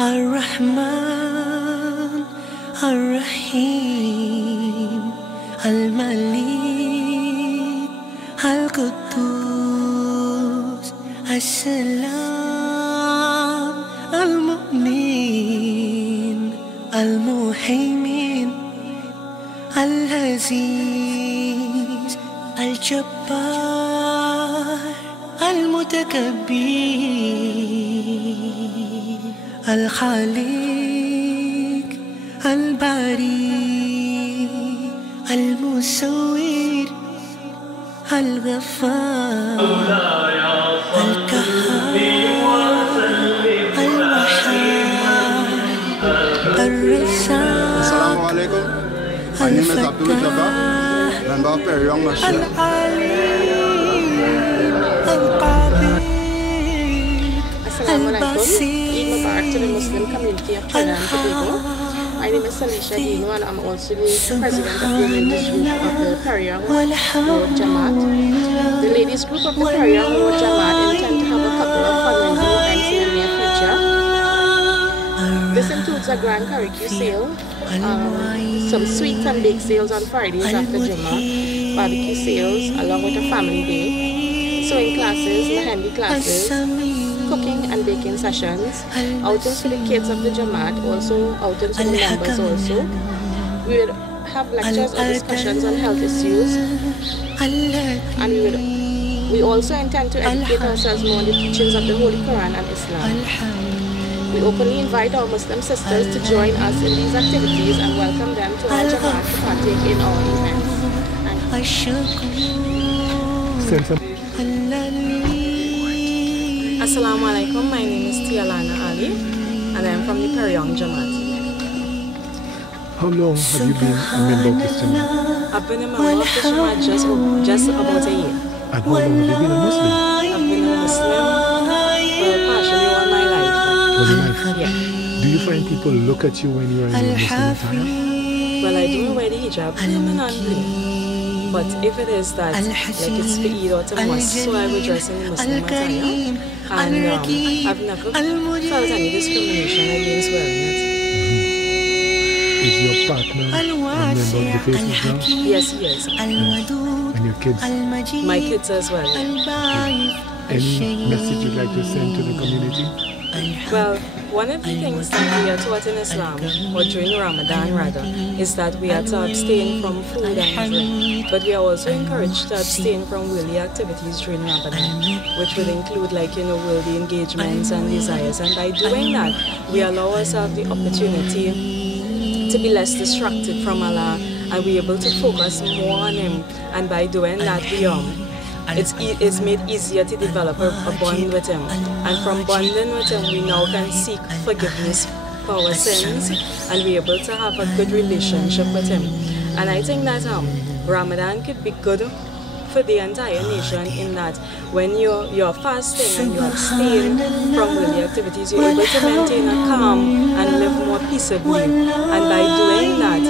الرحمن الرحيم الملك القدوس السلام المؤمن المهيمن العزيز الجبار المتكبر الخالق الباري المصور الغفار القهار الوهاب الرزاق. Assalamu alaikum. My name is Abdul Jabbar, member of Young Masjid. Assalamu alaikum. Eid Mubarak to the Muslim community of Trinidad and Tobago. My name is Salisha Dino and I'm also the president of the ladies group of the Periyang Road Jamaat. The ladies group of the Periyang Road Jamaat intend to have a couple of fundraising events in the near future. This includes a grand curry sale, some sweets and bake sales on Fridays after Jummah, barbecue sales along with a family day, sewing classes, mehendi classes, cooking and baking sessions, outings for the kids of the Jamaat, also outings for the members also. We would have lectures or discussions on health issues, and we also intend to educate ourselves more on the teachings of the Holy Quran and Islam. We openly invite our Muslim sisters to join us in these activities and welcome them to our Jamaat to partake in our events. Assalamu alaikum, my name is Tialana Ali and I am from the Periyang Jamaat. How long have you been a member of this Jamaat? I've been a member of this Jamaat just about a year. And how long have you been a Muslim? I've been a Muslim partially all my life. All your life? Yeah. Do you find people look at you when you are in your Muslim attire? Well, I do wear the hijab predominantly. But if it is that, like it's for Eid or to mosque, so I would dress in the Muslim attire. And I've never felt any discrimination against wearing it. Is your partner a member of the faith now? Yes, he is. And your kids? My kids as well. Any message you'd like to send to the community? Well, one of the things that we are taught in Islam, or during Ramadan rather, is that we are to abstain from food and drink. But we are also encouraged to abstain from worldly activities during Ramadan, which would include worldly engagements and desires. And by doing that, we allow ourselves the opportunity to be less distracted from Allah and be able to focus more on Him. And by doing that, it's made easier to develop a bond with Him. And from bonding with Him, we now can seek forgiveness for our sins and be able to have a good relationship with Him. And I think that Ramadan could be good for the entire nation in that when you're fasting and you abstain from worldly activities, you're able to maintain a calm and live more peaceably. And by doing that,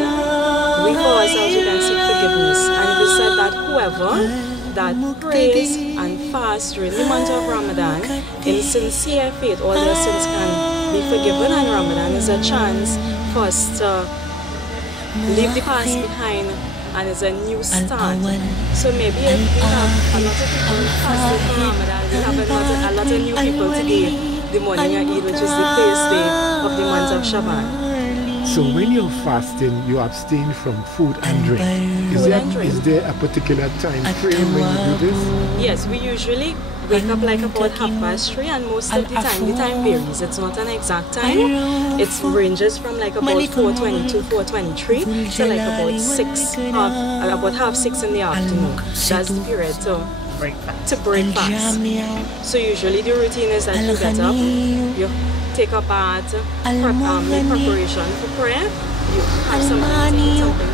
we for ourselves we can seek forgiveness. And it is said that whoever that prays and fasts during the month of Ramadan in sincere faith, all their sins can be forgiven, and Ramadan is a chance for us to leave the past behind and it's a new start. So maybe if we have a lot of people fasting for Ramadan, we have a lot of new people today, the morning of Eid, which is the first day of the month of Shaban. So when you're fasting, you abstain from food and drink. Is there a particular time frame when you do this? Yes, we usually wake up like about 3:30, and most of the time varies. It's not an exact time. It ranges from like about 4:22, 4:23 to like about 6, about 5:30 in the afternoon. That's the period to break fast. So usually the routine is that you get up, you take a bath, make preparation for prayer, you have something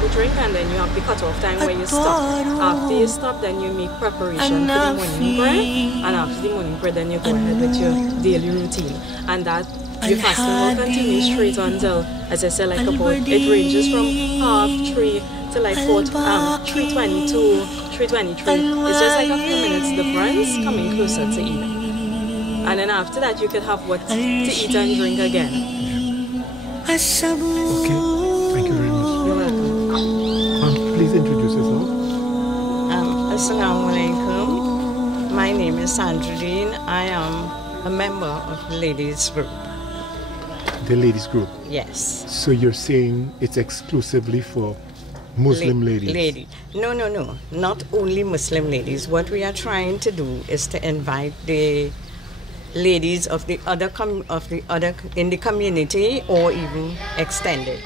to drink, and then you have the cut-off time where you stop. After you stop, then you make preparation for the morning prayer, and after the morning prayer, then you go ahead with your daily routine. And that your fasting will continue straight until, as I said, like about, it ranges from 3:30 to like 3:22, 3:23. It's just like a few minutes difference coming closer to evening. And then after that, you could have what to eat and drink again. Okay, thank you very much. You're welcome. Please introduce yourself. Assalamu alaikum. My name is Sandrine. I am a member of the ladies group. The ladies group. Yes. So you're saying it's exclusively for Muslim ladies? No. Not only Muslim ladies. What we are trying to do is to invite the ladies of the other in the community or even extended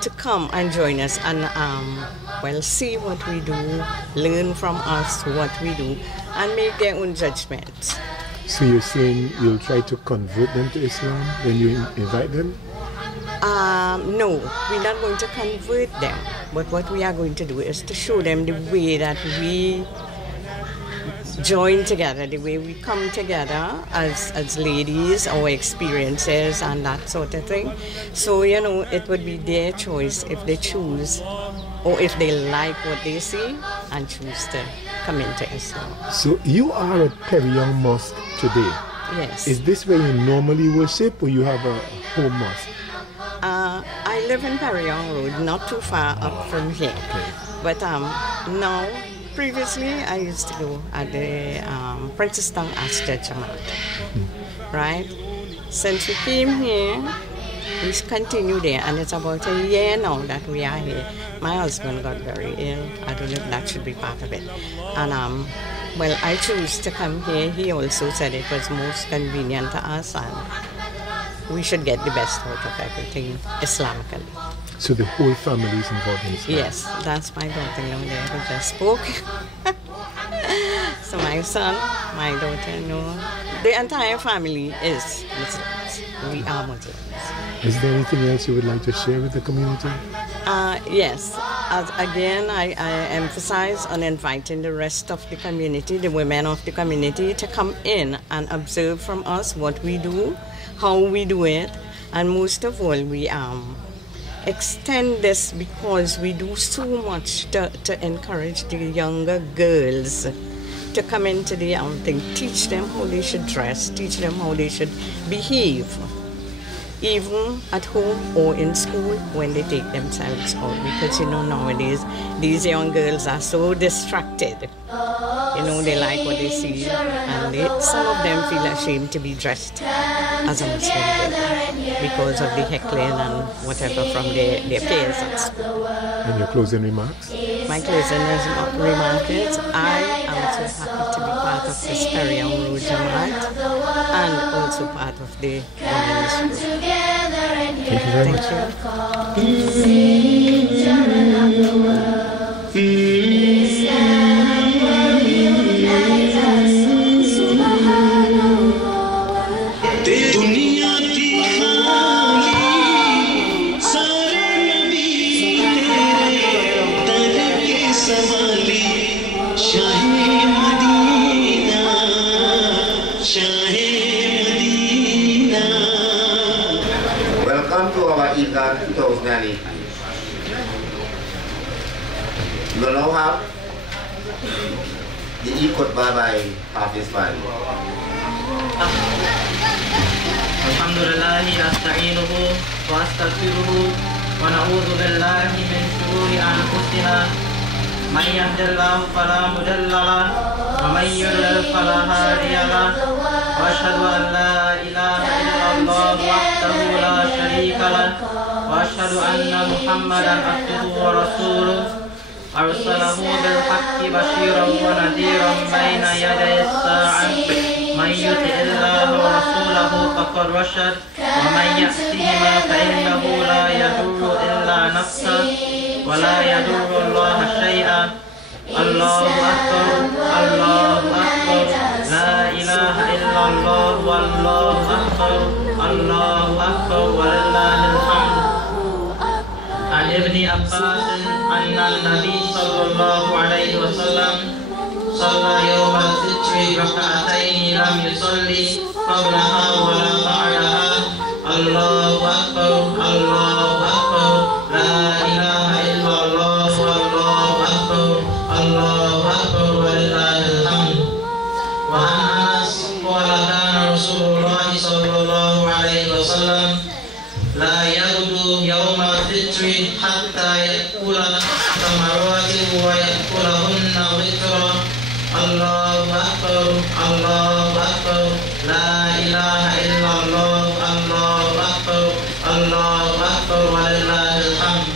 to come and join us and see what we do, learn from us what we do, and make their own judgments. So you're saying you'll try to convert them to Islam when you invite them? No, we're not going to convert them, but what we are going to do is to show them the way that we join together, the way we come together as ladies, our experiences and that sort of thing. So, it would be their choice if they choose or if they like what they see and choose to come into Islam. So you are at Perion Mosque today? Yes. Is this where you normally worship or you have a home mosque? I live in Perion Road, not too far up from here. Okay. But now, previously I used to go at the Princeton Astor Jamaat. Right? Since we came here, we continue there, and it's about a year now that we are here. My husband got very ill. I don't know if that should be part of it. And I chose to come here. He also said it was most convenient to us, and we should get the best out of everything Islamically. So the whole family is involved in Islam? Yes, that's my daughter down there who just spoke. So my son, my daughter, the entire family is Muslims. We are Muslims. Is there anything else you would like to share with the community? Yes. Again, I emphasize on inviting the rest of the community, the women of the community, to come in and observe from us what we do, how we do it, and most of all, we extend this because we do so much to encourage the younger girls to come into the thing, teach them how they should dress, teach them how they should behave, even at home or in school when they take themselves out. Because nowadays these young girls are so distracted. They like what they see, and some of them feel ashamed to be dressed as a Muslim girl because of the heckling and whatever from their peers at school. And your closing remarks? My closing remark is I am so happy to be part of this Perion Road Jamaat and also part of the women's group. Thank you very much. Welcome to our Eid 2018. We will now have the Eid Khutbah by Hafiz Bari. Alhamdulillahi asta'inuhu wa astaghfiruhu wa na'udhu billahi min shururi anfusina man yahdihillahu fala mudilla lahu wa man yudlil fala hadiya lahu wa ashhadu an la ilaha illallah wahdahu la sharika lahu wa ashhadu anna Muhammadan abduhu wa rasuluhu arsalahu bil haqqi bashiran wa nadhiran bayna yaday as-sa'ah من يطع الله ورسوله فقد رشد ومن يعصهما فإنه لا يضر إلا نفسه ولا يضر الله شيئا الله أكبر الله أكبر لا إله إلا الله والله أكبر الله أكبر ولله الحمد. عن ابن عباس أن النبي صلى الله عليه وسلم صلى يوم الفطر ركعتين لم يصلي قبلها ولا بعدها الله أكبر الله أكبر لا إله إلا الله والله أكبر الله أكبر ولله الحمد. وعن أنس قال كان رسول الله صلى الله عليه وسلم لا يغدو يوم الفطر حتى يأكل تمراته ويأكلهن وترا. الله أكبر الله أكبر لا إله إلا الله الله أكبر الله أكبر ولله الحمد.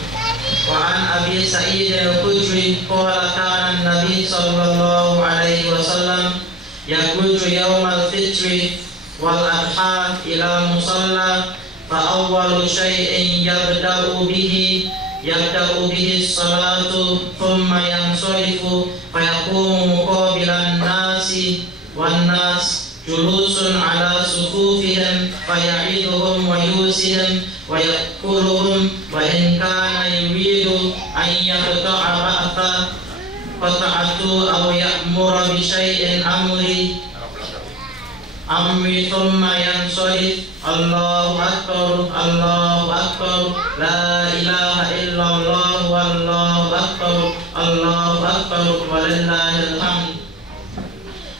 وعن أبي سعيد الخدري قال كان النبي صلى الله عليه وسلم يخرج يوم الفطر والأضحى إلى مصلى فأول شيء يبدأ به الصلاة ثم ينصرف فيقوم مقابل الناس والناس جلوس على صفوفهم فيعيدهم ويوسهم ويأكلهم وإن كان يريد أن يقطع قطعته أو يأمر بشيء أمر ثم ينصرف. الله أكبر الله أكبر لا إله إلا الله والله أكبر الله أكبر ولله الحمد.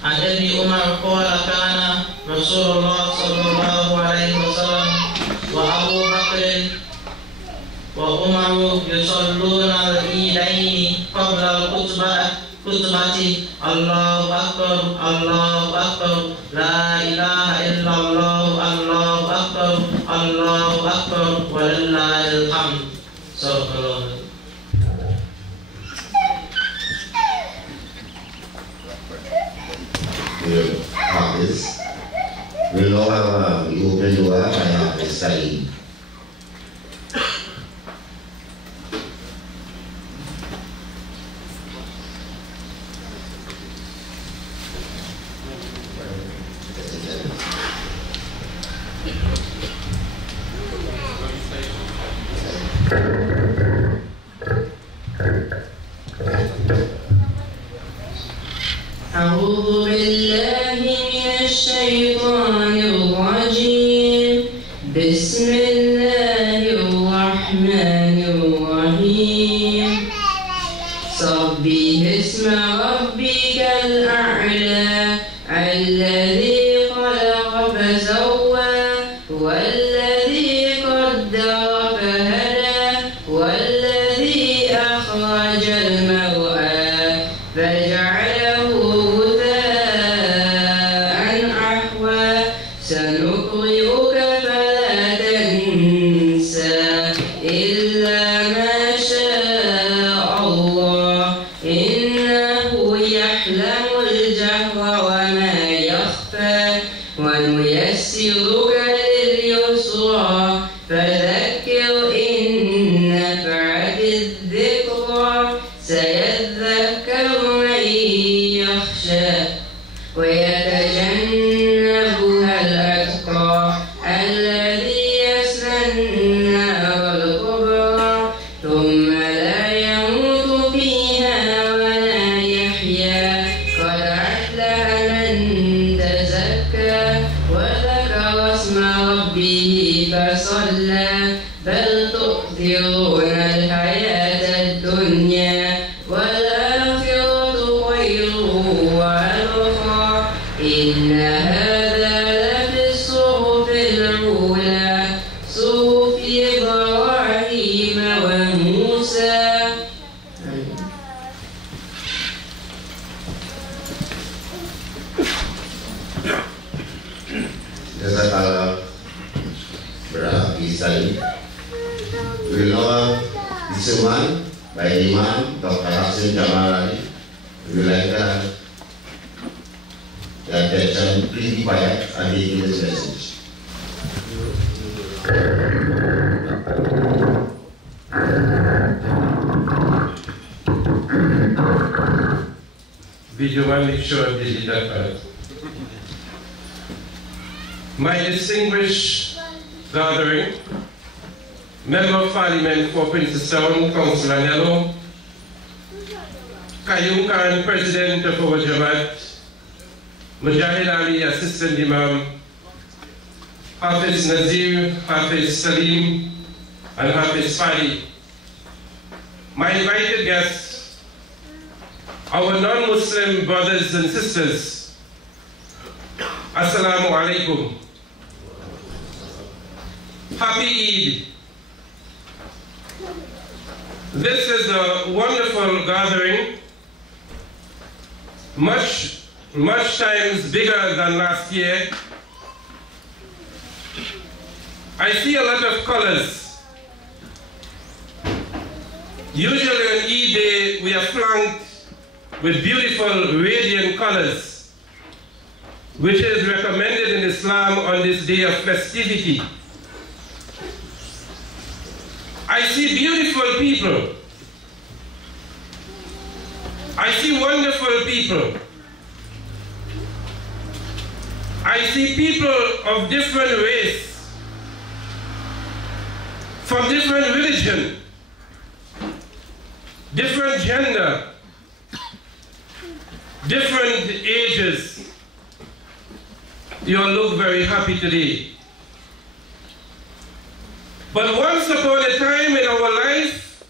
عن ابن عمر قال كان رسول الله صلى الله عليه وسلم وأبو بكر وعمر يصلون العيدين قبل الخطبة. الله أكبر الله أكبر لا إله إلا الله الله أكبر الله أكبر ولله الحمد. صدق الله. Hollis. We know how you open the door by the side. أعوذ بالله من الشيطان الرجيم. بسم الله الرحمن الرحيم. سبح اسم ربك الأعلى الذي خلق فسوى والذي قدر فهدى والذي أخرج المرعى فجعله سنقرئك فلا تنسى إلا ما شاء الله إنه يعلم الجهر وما يخفى ونيسرك لليسرى فذكر إن نفعت الذكرى سيذكر من يخشى ويتجنبها الأتقى الذي يصلى النار الكبرى ثم لا يموت فيها ولا يحيا قد أفلح من تزكى وذكر اسم ربه فصلى بل تؤثرون الحياة الدنيا والآخرة خير وأبقى إن هذا لفي الصحف الأولى صحف إبراهيم وموسى. Jazakallah berapisai. Wilayah Isuman by Imam Dr. Hasan Jamalani wilayah the attention please be quiet and hear this message. Visually short digital part. My distinguished gathering, Member of Parliament for Princess Town, Councillor Nello, Kayum Khan, President of our Jamaat, Mujahid Ali, Assistant Imam, Hafiz Nazir, Hafiz Salim, and Hafiz Fadi. My invited guests, our non-Muslim brothers and sisters, Assalamu alaikum. Happy Eid. This is a wonderful gathering, much times bigger than last year. I see a lot of colors. Usually on Eid Day, we are flanked with beautiful radiant colors, which is recommended in Islam on this day of festivity. I see beautiful people. I see wonderful people. I see people of different race, from different religion, different gender, different ages. You all look very happy today. But once upon a time in our life,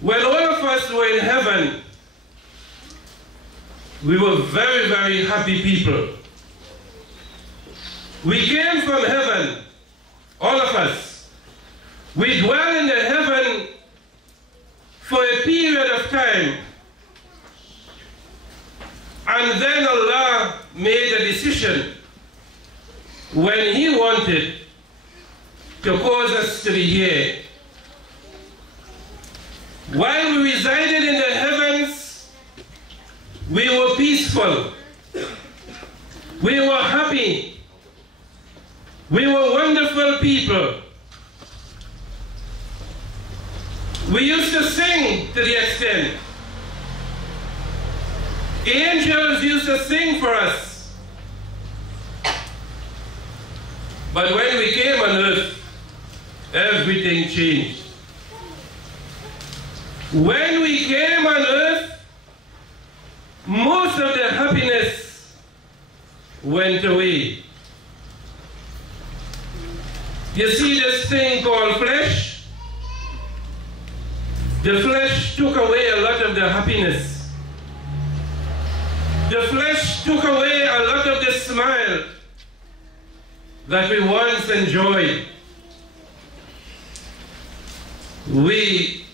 when all of us were in heaven, we were very, very happy people. We came from heaven, all of us. We dwell in the heaven for a period of time. And then Allah made a decision when He wanted to cause us to be here. While we resided in the heavens, we were peaceful. We were happy. We were wonderful people. We used to sing to the extent. Angels used to sing for us. But when we came on earth, everything changed. When we came on earth, most of the happiness went away. You see this thing called flesh? The flesh took away a lot of the happiness. The flesh took away a lot of the smile that we once enjoyed. We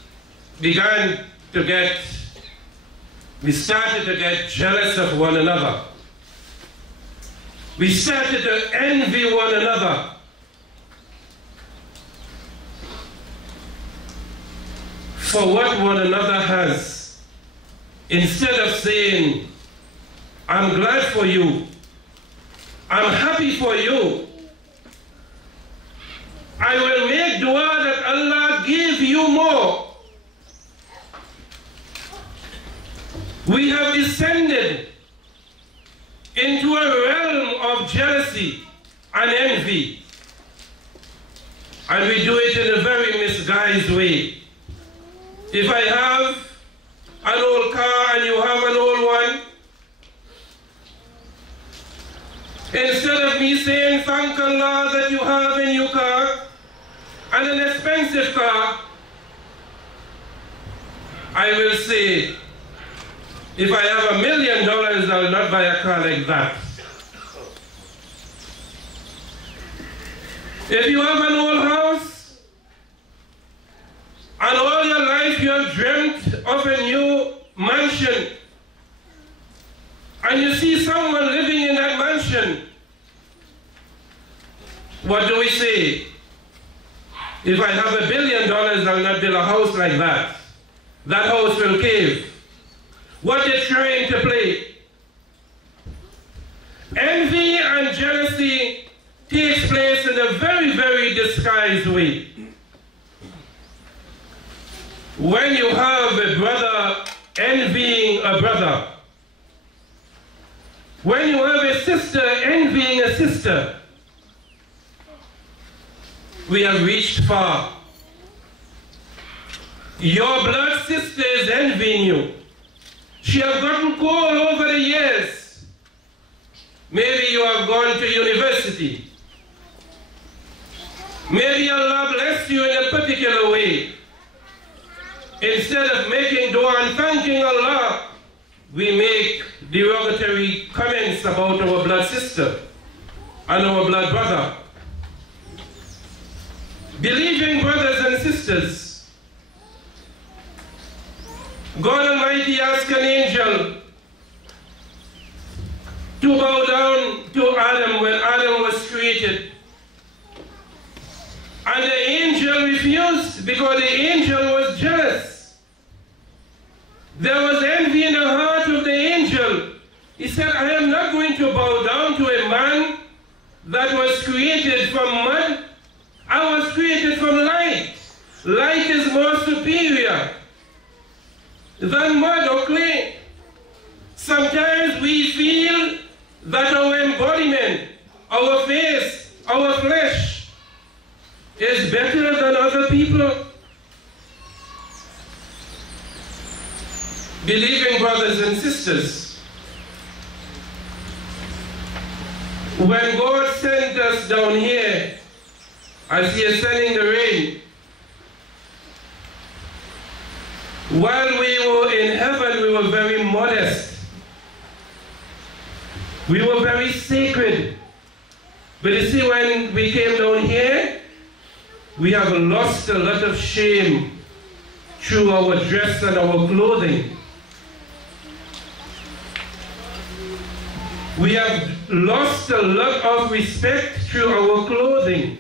started to get jealous of one another. We started to envy one another. For what one another has. Instead of saying, I'm glad for you, I'm happy for you, I will make dua that Allah give you more. We have descended into a realm of jealousy and envy. And we do it in a very misguised way. If I have an old car and you have an old one, instead of me saying, thank Allah that you have a new car and an expensive car, I will say, if I have $1 million, I'll not buy a car like that. If you have an old house, and all your life you have dreamt of a new mansion, and you see someone living in that mansion, what do we say? If I have $1 billion, I'll not build a house like that. That house will cave. What they're trying to play. Envy and jealousy takes place in a very, very disguised way. When you have a brother envying a brother, when you have a sister envying a sister, we have reached far. Your blood sister is envying you. She has gotten cold over the years. Maybe you have gone to university. Maybe Allah bless you in a particular way. Instead of making dua and thanking Allah, we make derogatory comments about our blood sister and our blood brother. Believing brothers and sisters, God Almighty asked an angel to bow down to Adam when Adam was created. And the angel refused because the angel was jealous. There was envy in the heart of the angel. He said, I am not going to bow down to a man that was created from mud. I was created from light. Light is more superior than mud or clay. Sometimes we feel that our embodiment, our face, our flesh is better than other people. Believing brothers and sisters, when God sent us down here, as He is sending the rain, while we were in heaven, we were very modest. We were very sacred. But you see, when we came down here, we have lost a lot of shame through our dress and our clothing. We have lost a lot of respect through our clothing,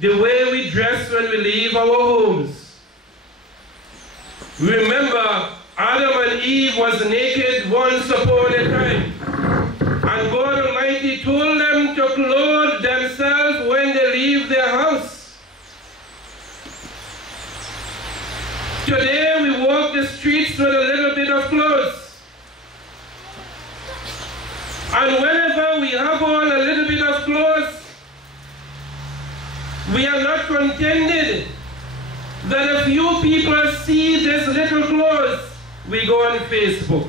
the way we dress when we leave our homes. Remember, Adam and Eve was naked once upon a time. And God Almighty told them to clothe themselves when they leave their house. Today we walk the streets with a little bit of clothes. And whenever we have on a little bit of clothes, we are not contented that a few people see this little clothes. We go on Facebook.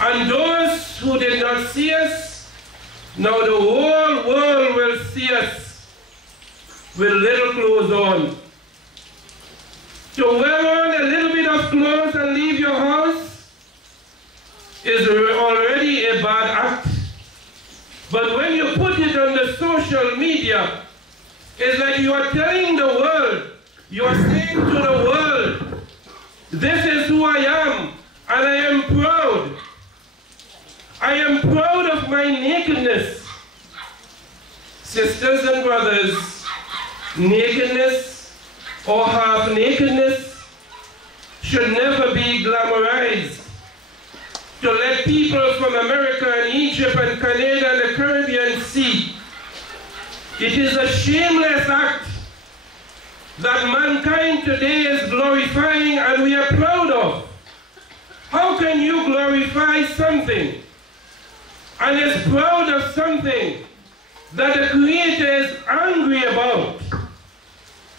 And those who did not see us, now the whole world will see us with little clothes on. To wear on a little bit of clothes and leave your house is already a bad act. But when you put it on the social media, it's like you are telling the world, you are saying to the world, this is who I am, and I am proud. I am proud of my nakedness. Sisters and brothers, nakedness or half-nakedness should never be glamorized. To let people from America and Egypt and Canada and the Caribbean see, it is a shameless act that mankind today is glorifying and we are proud of. How can you glorify something and is proud of something that the Creator is angry about?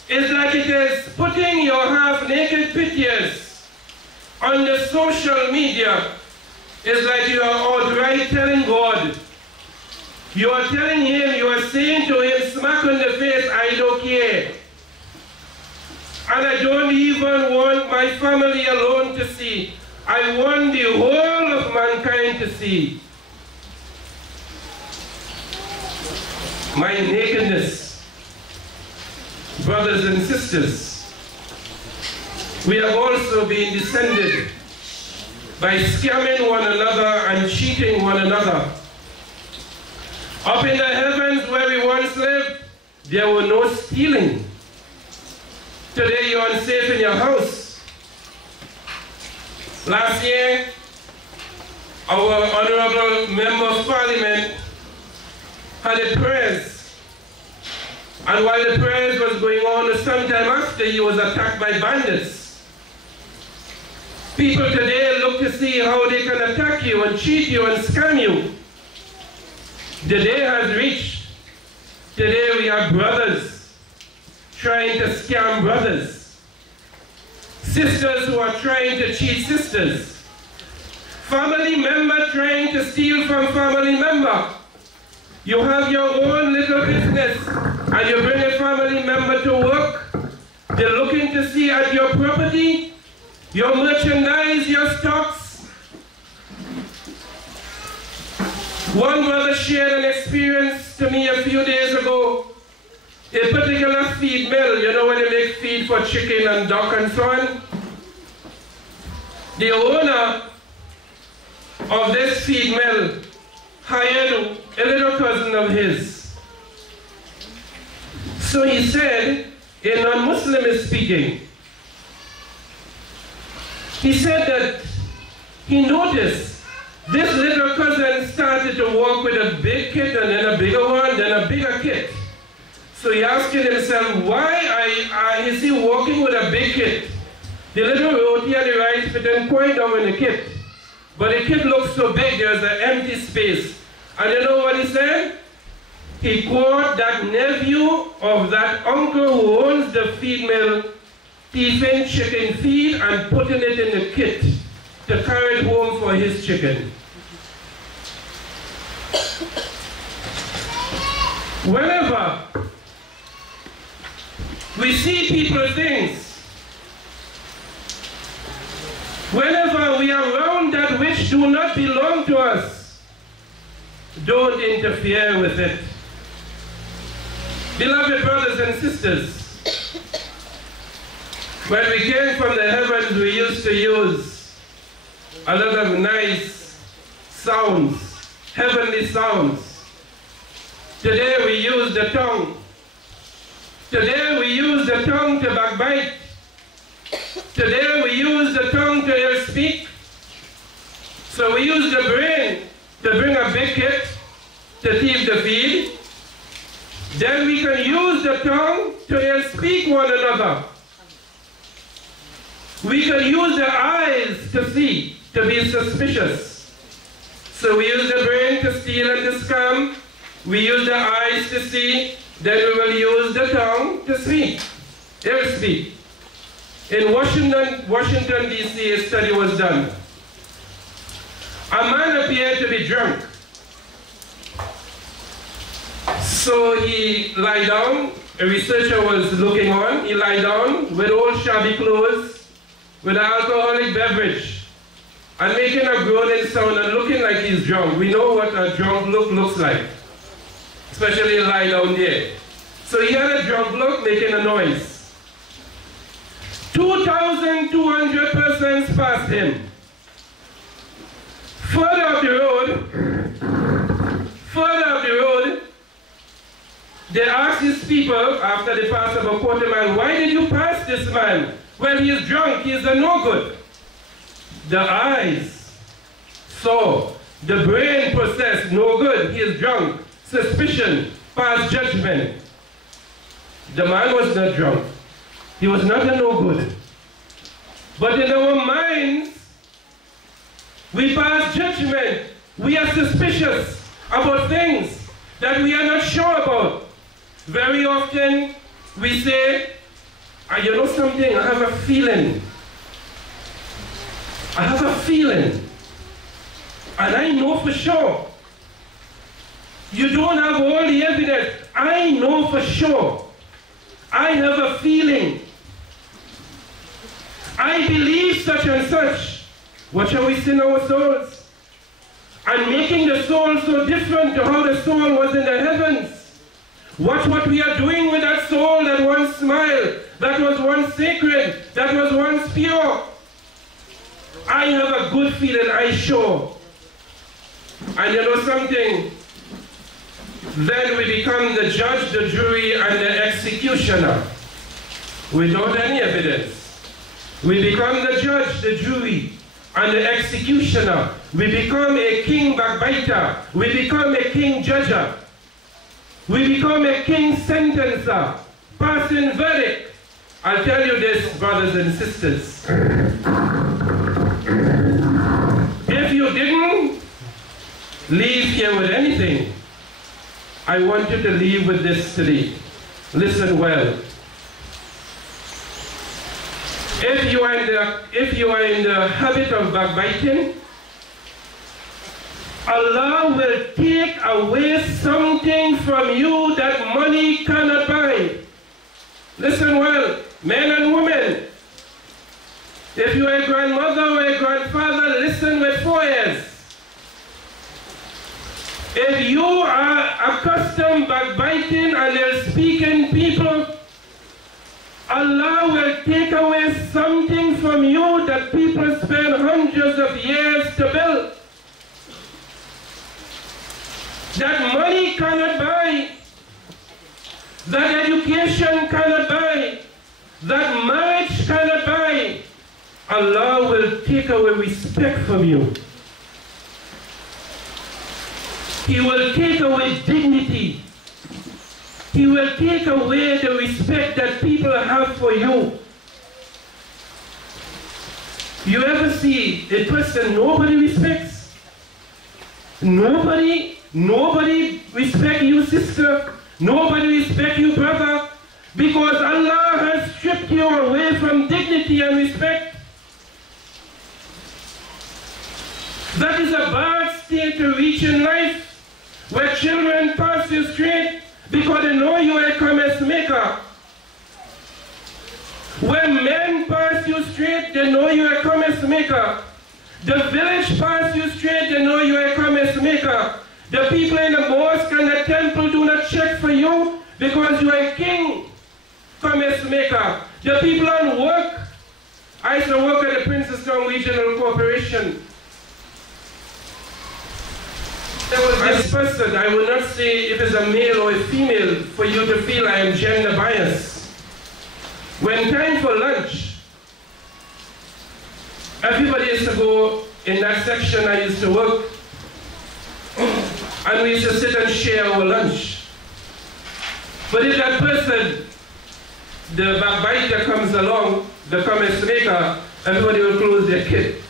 It's like it is putting your half-naked pictures on the social media. It's like you are outright telling God. You are telling Him, you are saying to Him, smack on the face, I don't care. And I don't even want my family alone to see. I want the whole of mankind to see my nakedness. Brothers and sisters, we have also been descended by scamming one another and cheating one another. Up in the heavens where we once lived, there were no stealing. Today you're unsafe in your house. Last year, our Honorable Member of Parliament had a prayers. And while the prayers was going on, sometime after, he was attacked by bandits. People today look to see how they can attack you and cheat you and scam you. The day has reached. Today we have brothers trying to scam brothers. Sisters who are trying to cheat sisters. Family member trying to steal from family member. You have your own little business and you bring a family member to work. They're looking to see at your property, your merchandise, your stocks. One brother shared an experience to me a few days ago a particular feed mill, you know when they make feed for chicken and duck and so on? The owner of this feed mill hired a little cousin of his. So he said, a non-Muslim is speaking. He said that he noticed this little cousin started to walk with a big kit and then a bigger one, then a bigger kit. So he asked himself, why is he walking with a big kit? The little roti and the rice fit in quite down in the kit. But the kit looks so big, there's an empty space. And you know what he said? He caught that nephew of that uncle who owns the feed mill, thieving chicken feed and putting it in the kit to carry it home for his chicken. Whenever we see people things, whenever we are around that which do not belong to us, don't interfere with it. Beloved brothers and sisters, when we came from the heavens, we used to use a lot of nice sounds, heavenly sounds. Today we use the tongue. Today we use the tongue to backbite. Today we use the tongue to ill speak. So we use the brain to bring a big kit to thief the feed. Then we can use the tongue to ill speak one another. We can use the eyes to see, to be suspicious. So we use the brain to steal and to scam. We use the eyes to see. Then we will use the tongue to speak, ill speak. In Washington, D.C., a study was done. A man appeared to be drunk. So he lied down. A researcher was looking on. He lied down with old shabby clothes, with an alcoholic beverage, and making a groaning sound and looking like he's drunk. We know what a drunk look looks like, especially lie down there. So he had a drunk look making a noise. 2,200 persons passed him. Further up the road, they asked his people after they passed about a quarter mile, why did you pass this man? Well, he is drunk, he is a no good. The eyes saw, the brain processed, no good, he is drunk. Suspicion, pass judgment. The man was not drunk. He was not a no good. But in our minds, we pass judgment. We are suspicious about things that we are not sure about. Very often, we say, you know something, I have a feeling. I have a feeling. And I know for sure. You don't have all the evidence. I know for sure. I have a feeling. I believe such and such. What shall we sin our souls? And making the soul so different to how the soul was in the heavens. Watch what we are doing with that soul that once smiled, that was once sacred, that was once pure. I have a good feeling, I sure. And you know something? Then we become the judge, the jury, and the executioner without any evidence. We become the judge, the jury, and the executioner. We become a king backbiter. We become a king judger. We become a king sentencer, passing verdict. I'll tell you this, brothers and sisters. If you didn't leave here with anything, I want you to leave with this today. Listen well. If you are in the habit of backbiting, Allah will take away something from you that money cannot buy. Listen well, men and women. If you are a grandmother or a grandfather, listen with 4 ears. If you are accustomed backbiting and ill-speaking people, Allah will take away something from you that people spend hundreds of years to build. That money cannot buy, that education cannot buy, that marriage cannot buy. Allah will take away respect from you. He will take away dignity. He will take away the respect that people have for you. You ever see a person nobody respects? Nobody respect you, sister. Nobody respect you, brother. Because Allah has stripped you away from dignity and respect. That is a bad state to reach in life, where children pass you straight because they know you are a commerce maker. When men pass you straight, they know you are a commerce maker. The village pass you straight, they know you are a commerce maker. The people in the mosque and the temple do not check for you because you are a king, commerce maker. The people on work, I used to work at the Princeton Regional Corporation. This person, I will not say if it's a male or a female for you to feel I am gender biased. When time for lunch, everybody used to go in that section I used to work, and we used to sit and share our lunch. But if that person, the backbiter comes along, the commerce maker, everybody will close their kit.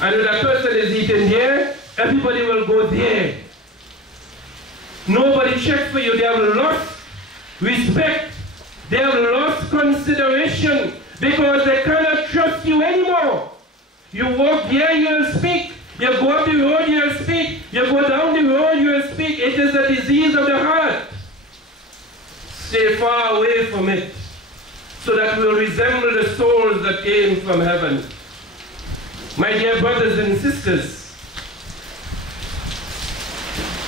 And if that person is eating there, everybody will go there. Nobody checks for you. They have lost respect. They have lost consideration because they cannot trust you anymore. You walk there, you will speak. You go up the road, you will speak. You go down the road, you will speak. It is a disease of the heart. Stay far away from it so that we will resemble the souls that came from heaven. My dear brothers and sisters,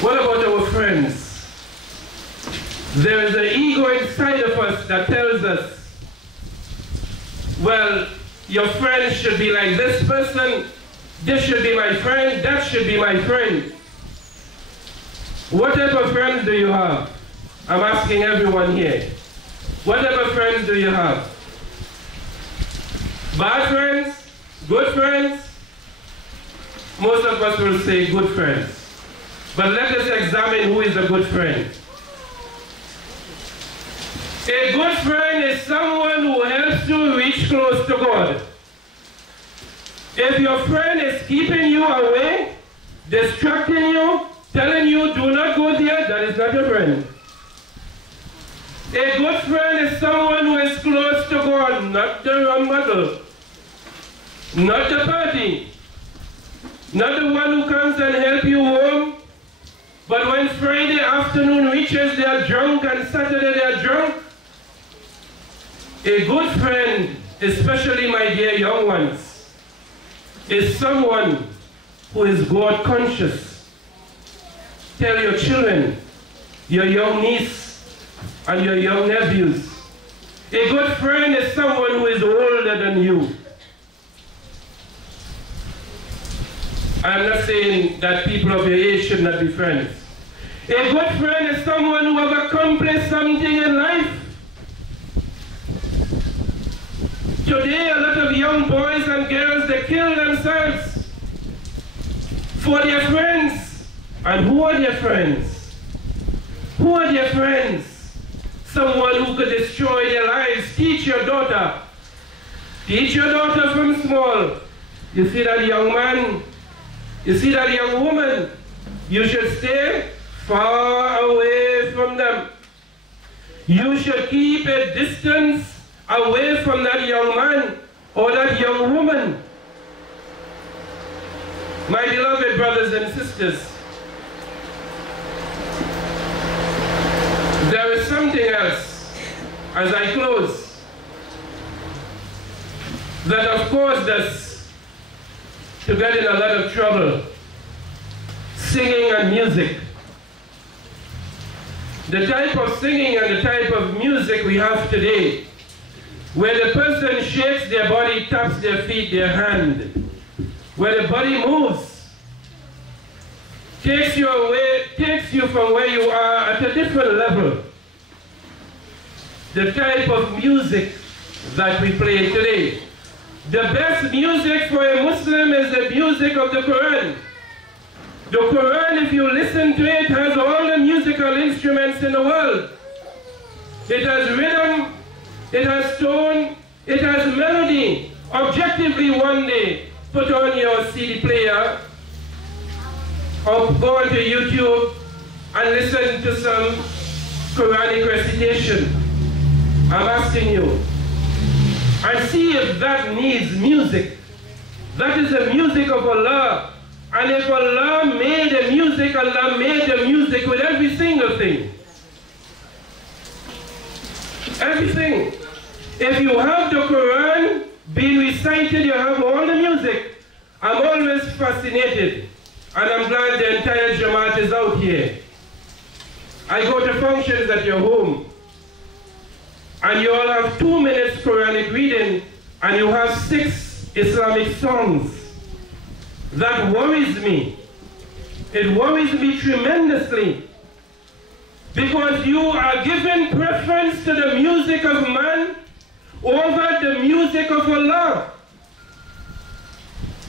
what about our friends? There is an ego inside of us that tells us, well, your friend should be like this person, this should be my friend, that should be my friend. What type of friends do you have? I'm asking everyone here. What type of friends do you have? Bad friends? Good friends? Most of us will say good friends. But let us examine who is a good friend. A good friend is someone who helps you reach close to God. If your friend is keeping you away, distracting you, telling you do not go there, that is not a friend. A good friend is someone who is close to God, not the wrong model, not the party, not the one who comes and helps you home, but when Friday afternoon reaches, they are drunk, and Saturday they are drunk. A good friend, especially my dear young ones, is someone who is God conscious. Tell your children, your young niece, and your young nephews, a good friend is someone who is older than you. I'm not saying that people of your age should not be friends. A good friend is someone who has accomplished something in life. Today, a lot of young boys and girls, they kill themselves for their friends. And who are their friends? Who are their friends? Someone who could destroy their lives. Teach your daughter. Teach your daughter from small. You see that young man? You see that young woman? You should stay far away from them. You should keep a distance away from that young man or that young woman. My beloved brothers and sisters, there is something else, as I close, that of course does to get in a lot of trouble. singing and music. The type of singing and the type of music we have today, where the person shakes their body, taps their feet, their hand, where the body moves, takes you from where you are at a different level. The type of music that we play today. The best music for a Muslim is the music of the Quran. The Quran, if you listen to it, has all the musical instruments in the world. It has rhythm, it has tone, it has melody. Objectively, one day, put on your CD player or go onto YouTube and listen to some Quranic recitation. I'm asking you. And see if that needs music. That is the music of Allah. And if Allah made the music, Allah made the music with every single thing. Everything. If you have the Quran being recited, you have all the music. I'm always fascinated. And I'm glad the entire Jamaat is out here. I go to functions at your home. And you all have 2 minutes Quranic reading, and you have 6 Islamic songs. That worries me. It worries me tremendously. Because you are giving preference to the music of man over the music of Allah.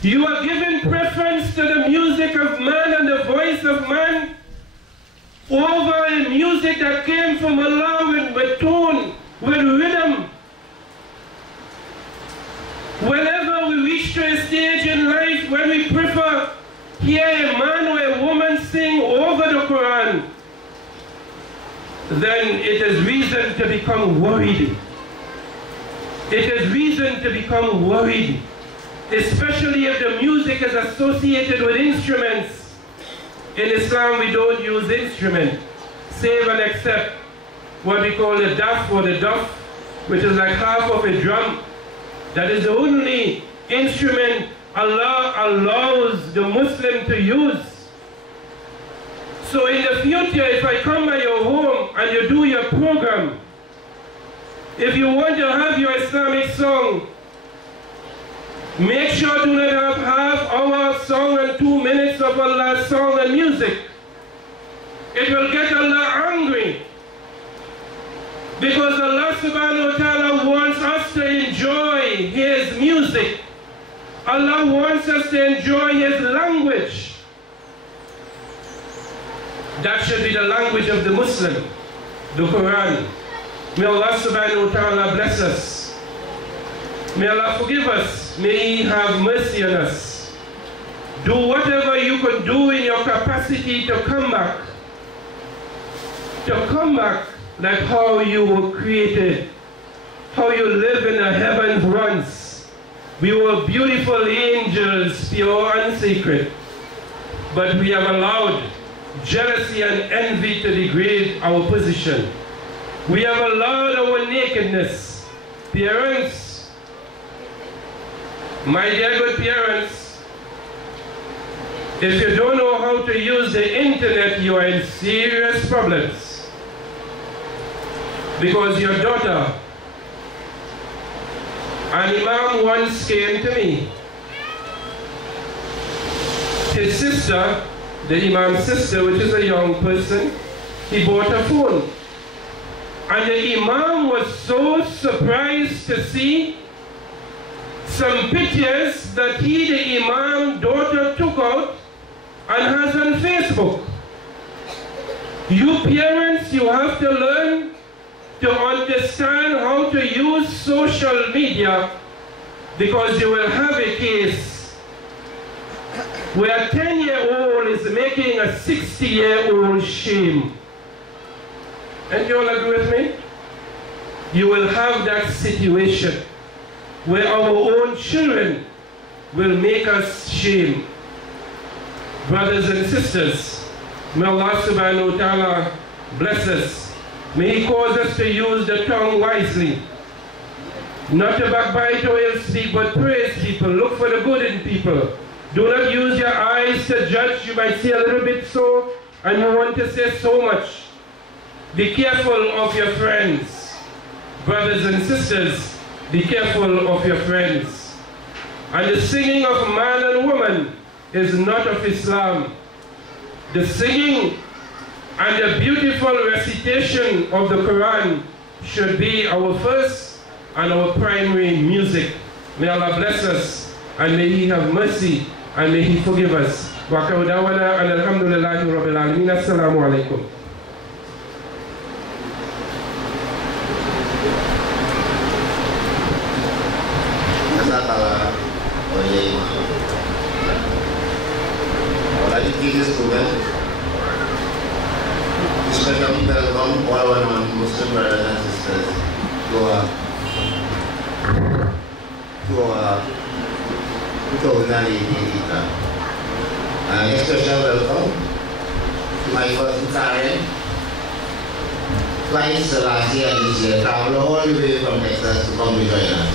You are giving preference to the music of man and the voice of man over a music that came from Allah with tone, with rhythm. Whenever we reach to a stage in life when we prefer hear a man or a woman sing over the Quran, then it is reason to become worried. It is reason to become worried, especially if the music is associated with instruments. In Islam, we don't use instrument, save and except what we call the daf or the duff, which is like half of a drum. That is the only instrument Allah allows the Muslim to use. So in the future, if I come by your home and you do your program, if you want to have your Islamic song, make sure do not have half-hour song and 2 minutes of Allah's song and music. It will get Allah angry. Because Allah subhanahu wa ta'ala wants us to enjoy His music. Allah wants us to enjoy His language. That should be the language of the Muslim, the Quran. May Allah subhanahu wa ta'ala bless us. May Allah forgive us. May He have mercy on us. Do whatever you can do in your capacity to come back. To come back like how you were created. How you live in the heavens once. We were beautiful angels, pure and sacred. But we have allowed jealousy and envy to degrade our position. We have allowed our nakedness. Parents, my dear good parents, if you don't know how to use the internet, you are in serious problems. Because your daughter, an imam once came to me. His sister, the imam's sister, which is a young person, he bought a phone. And the imam was so surprised to see some pictures that he, the imam, daughter, took out and has on Facebook. You parents, you have to learn to understand how to use social media, because you will have a case where a 10-year-old is making a 60-year-old shame. And you all agree with me? You will have that situation where our own children will make us shame. Brothers and sisters, may Allah subhanahu wa ta'ala bless us. May He cause us to use the tongue wisely. Not to backbite or ill speak, but praise people. Look for the good in people. Do not use your eyes to judge. You might see a little bit so, and you want to say so much. Be careful of your friends. Brothers and sisters, be careful of your friends. And the singing of man and woman is not of Islam. The singing and the beautiful recitation of the Quran should be our first and our primary music. May Allah bless us, and may He have mercy, and may He forgive us. Wa qawdawana and alhamdulillahi rabbil alamin. Assalamu alaikum. Especially welcome all our non-Muslim brothers and sisters to our 2018. And special welcome to my cousin Karen, twice last year and this year, traveled all the way from Texas to come to join us.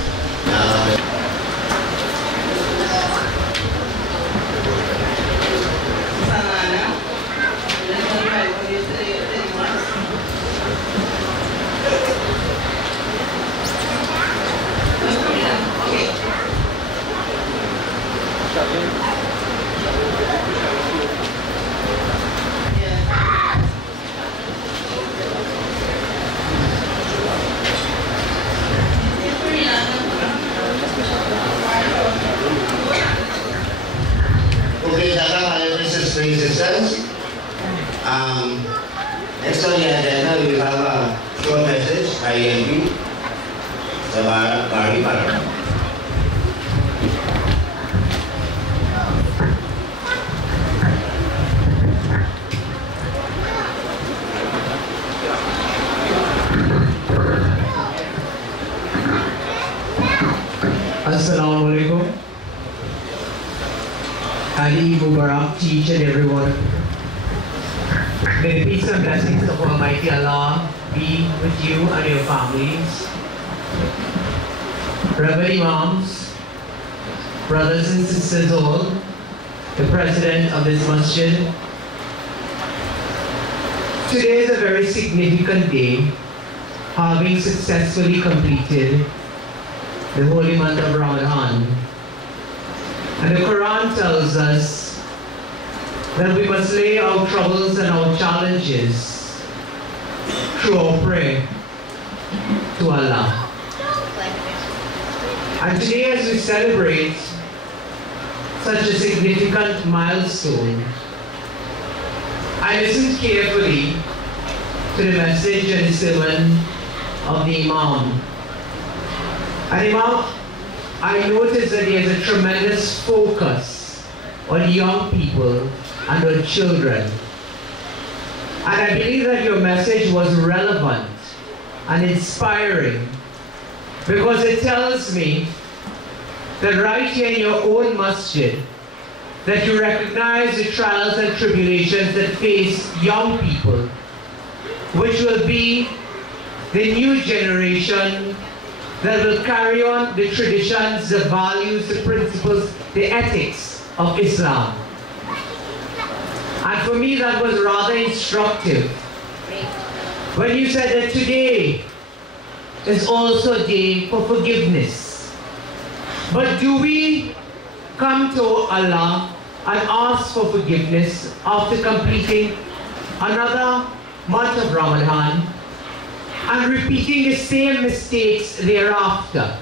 Okay, sisters. Next on the agenda, we have a short message by MP Sabari Parama. Assalamu alaikum. Eid Mubarak to each and everyone. May the peace and blessings of Almighty Allah be with you and your families. Reverend Imams, brothers and sisters all, the president of this masjid. Today is a very significant day, having successfully completed the holy month of Ramadan. And the Quran tells us that we must lay our troubles and our challenges through our prayer to Allah. And today, as we celebrate such a significant milestone, I listened carefully to the message and the sermon of the Imam. And Imam, I noticed that there's a tremendous focus on young people and on children. And I believe that your message was relevant and inspiring, because it tells me that right here in your own masjid, that you recognize the trials and tribulations that face young people, which will be the new generation that will carry on the traditions, the values, the principles, the ethics of Islam. And for me, that was rather instructive when you said that today is also a day for forgiveness. But do we come to Allah and ask for forgiveness after completing another month of Ramadan and repeating the same mistakes thereafter?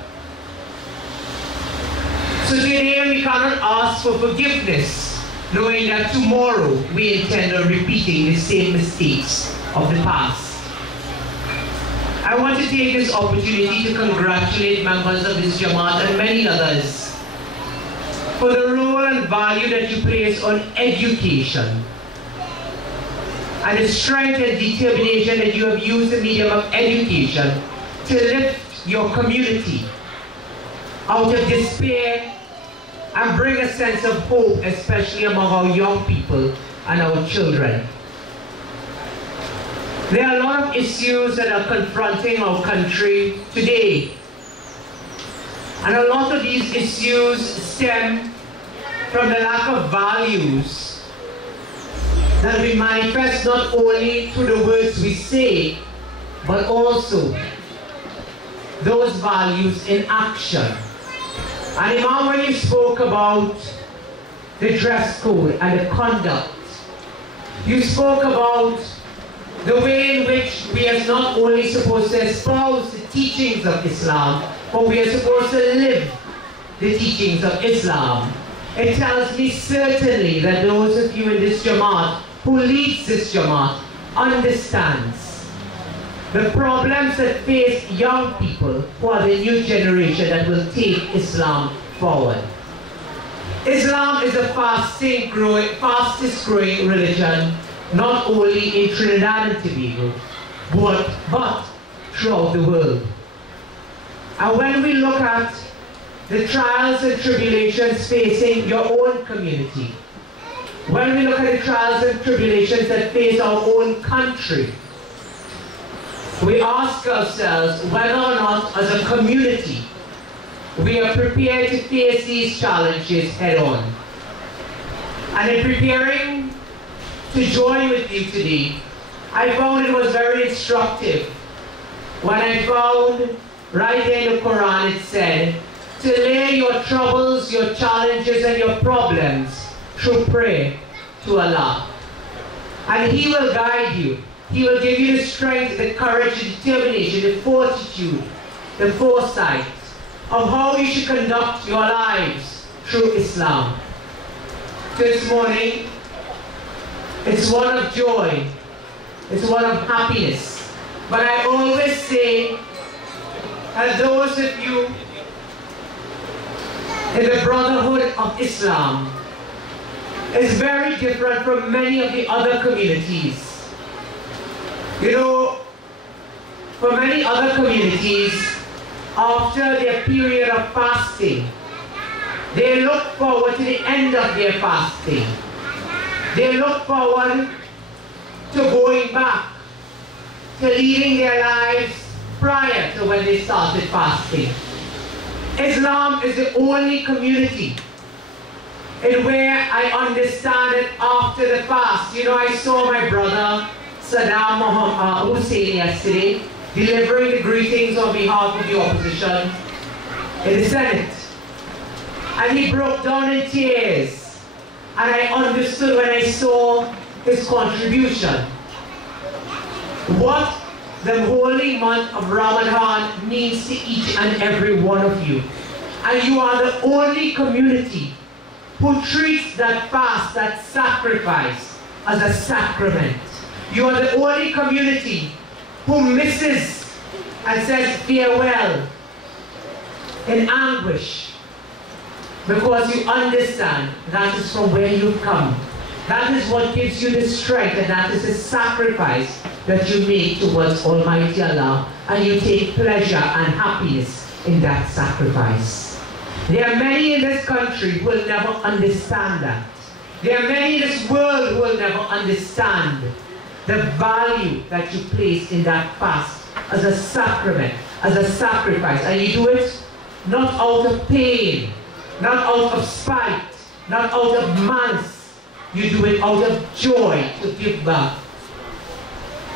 So today we cannot ask for forgiveness, knowing that tomorrow we intend on repeating the same mistakes of the past. I want to take this opportunity to congratulate members of this Jamaat and many others for the role and value that you place on education, and the strength and determination that you have used the medium of education to lift your community out of despair and bring a sense of hope, especially among our young people and our children. There are a lot of issues that are confronting our country today. And a lot of these issues stem from the lack of values that we manifest not only through the words we say, but also those values in action. And Imam, when you spoke about the dress code and the conduct, you spoke about the way in which we are not only supposed to espouse the teachings of Islam, but we are supposed to live the teachings of Islam. It tells me certainly that those of you in this Jamaat who leads this Jamaat understands the problems that face young people who are the new generation that will take Islam forward. Islam is the fastest growing religion, not only in Trinidad and Tobago, but throughout the world. And when we look at the trials and tribulations facing your own community, when we look at the trials and tribulations that face our own country, we ask ourselves whether or not as a community we are prepared to face these challenges head on. And in preparing to join with you today, I found it was very instructive when I found right there in the Quran it said to lay your troubles, your challenges and your problems through prayer to Allah. And He will guide you. He will give you the strength, the courage, the determination, the fortitude, the foresight of how you should conduct your lives through Islam. This morning, it's one of joy, it's one of happiness. But I always say, as those of you in the Brotherhood of Islam is very different from many of the other communities. You know, for many other communities, after their period of fasting, they look forward to the end of their fasting. They look forward to going back to leading their lives prior to when they started fasting. Islam is the only community in where I understand it after the fast. You know, I saw my brother Saddam Hussein yesterday delivering the greetings on behalf of the opposition in the Senate. And he broke down in tears. And I understood when I saw his contribution what the holy month of Ramadan means to each and every one of you. And you are the only community who treats that fast, that sacrifice, as a sacrament. You are the only community who misses and says farewell in anguish, because you understand that is from where you've come. That is what gives you the strength, and that is the sacrifice that you make towards Almighty Allah, and you take pleasure and happiness in that sacrifice. There are many in this country who will never understand that. There are many in this world who will never understand the value that you place in that fast as a sacrament, as a sacrifice. And you do it not out of pain, not out of spite, not out of malice. You do it out of joy to give back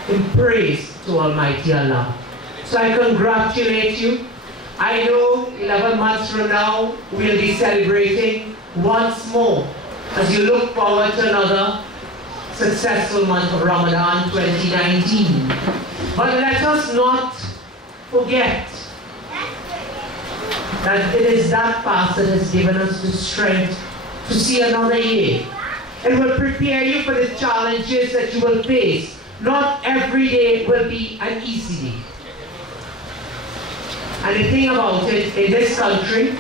in praise to Almighty Allah. So I congratulate you. I know 11 months from now we'll be celebrating once more as you look forward to another successful month of Ramadan 2019. But let us not forget that it is that fast that has given us the strength to see another year. It will prepare you for the challenges that you will face. Not every day will be an easy day. And the thing about it, in this country,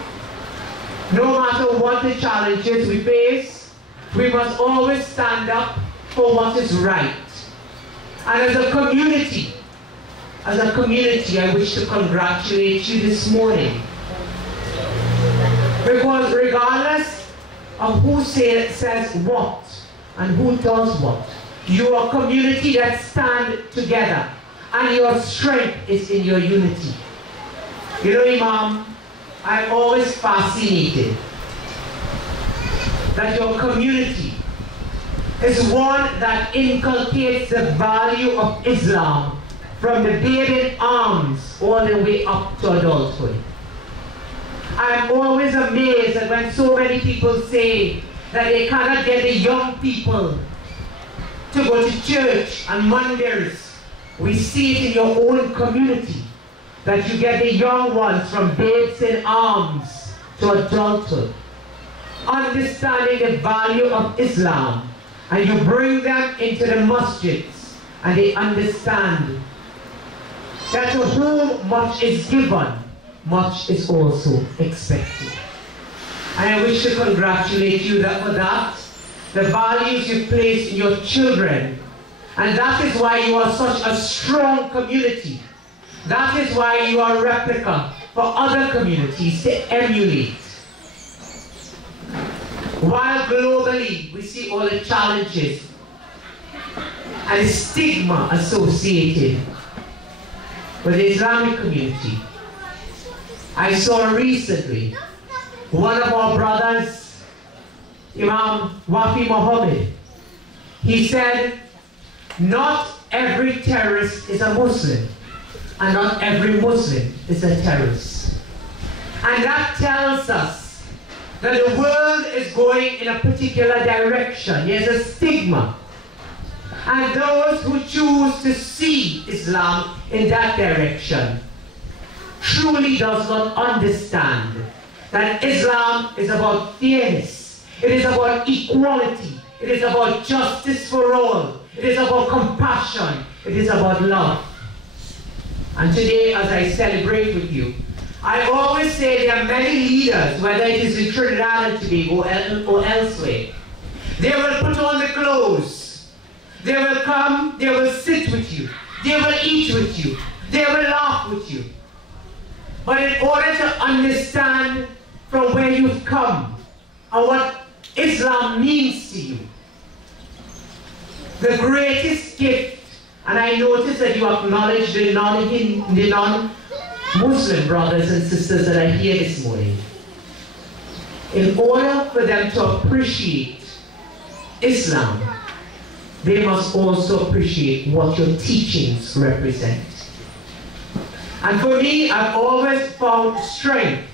no matter what the challenges we face, we must always stand up for what is right. And as a community, I wish to congratulate you this morning. Because regardless of who says what and who does what, you are a community that stand together, and your strength is in your unity. You know, Imam, I'm always fascinated that your community is one that inculcates the value of Islam from the baby in arms all the way up to adulthood. I'm always amazed that when so many people say that they cannot get the young people to go to church on Mondays, we see it in your own community, that you get the young ones from babes in arms to adulthood, understanding the value of Islam, and you bring them into the masjids, and they understand that to whom much is given, much is also expected. And I wish to congratulate you for that, the values you place in your children, and that is why you are such a strong community. That is why you are a replica for other communities to emulate. While globally we see all the challenges and stigma associated with the Islamic community, I saw recently one of our brothers, Imam Wafi Muhammad. He said, not every terrorist is a Muslim, and not every Muslim is a terrorist. And that tells us that the world is going in a particular direction. There's a stigma. And those who choose to see Islam in that direction truly does not understand that Islam is about fairness. It is about equality. It is about justice for all. It is about compassion. It is about love. And today, as I celebrate with you, I always say there are many leaders, whether it is in Trinidad and Tobago or elsewhere. They will put on the clothes. They will come, they will sit with you. They will eat with you. They will laugh with you. But in order to understand from where you've come and what Islam means to you, the greatest gift, and I notice that you acknowledge the non-Muslim brothers and sisters that are here this morning. In order for them to appreciate Islam, they must also appreciate what your teachings represent. And for me, I've always found strength.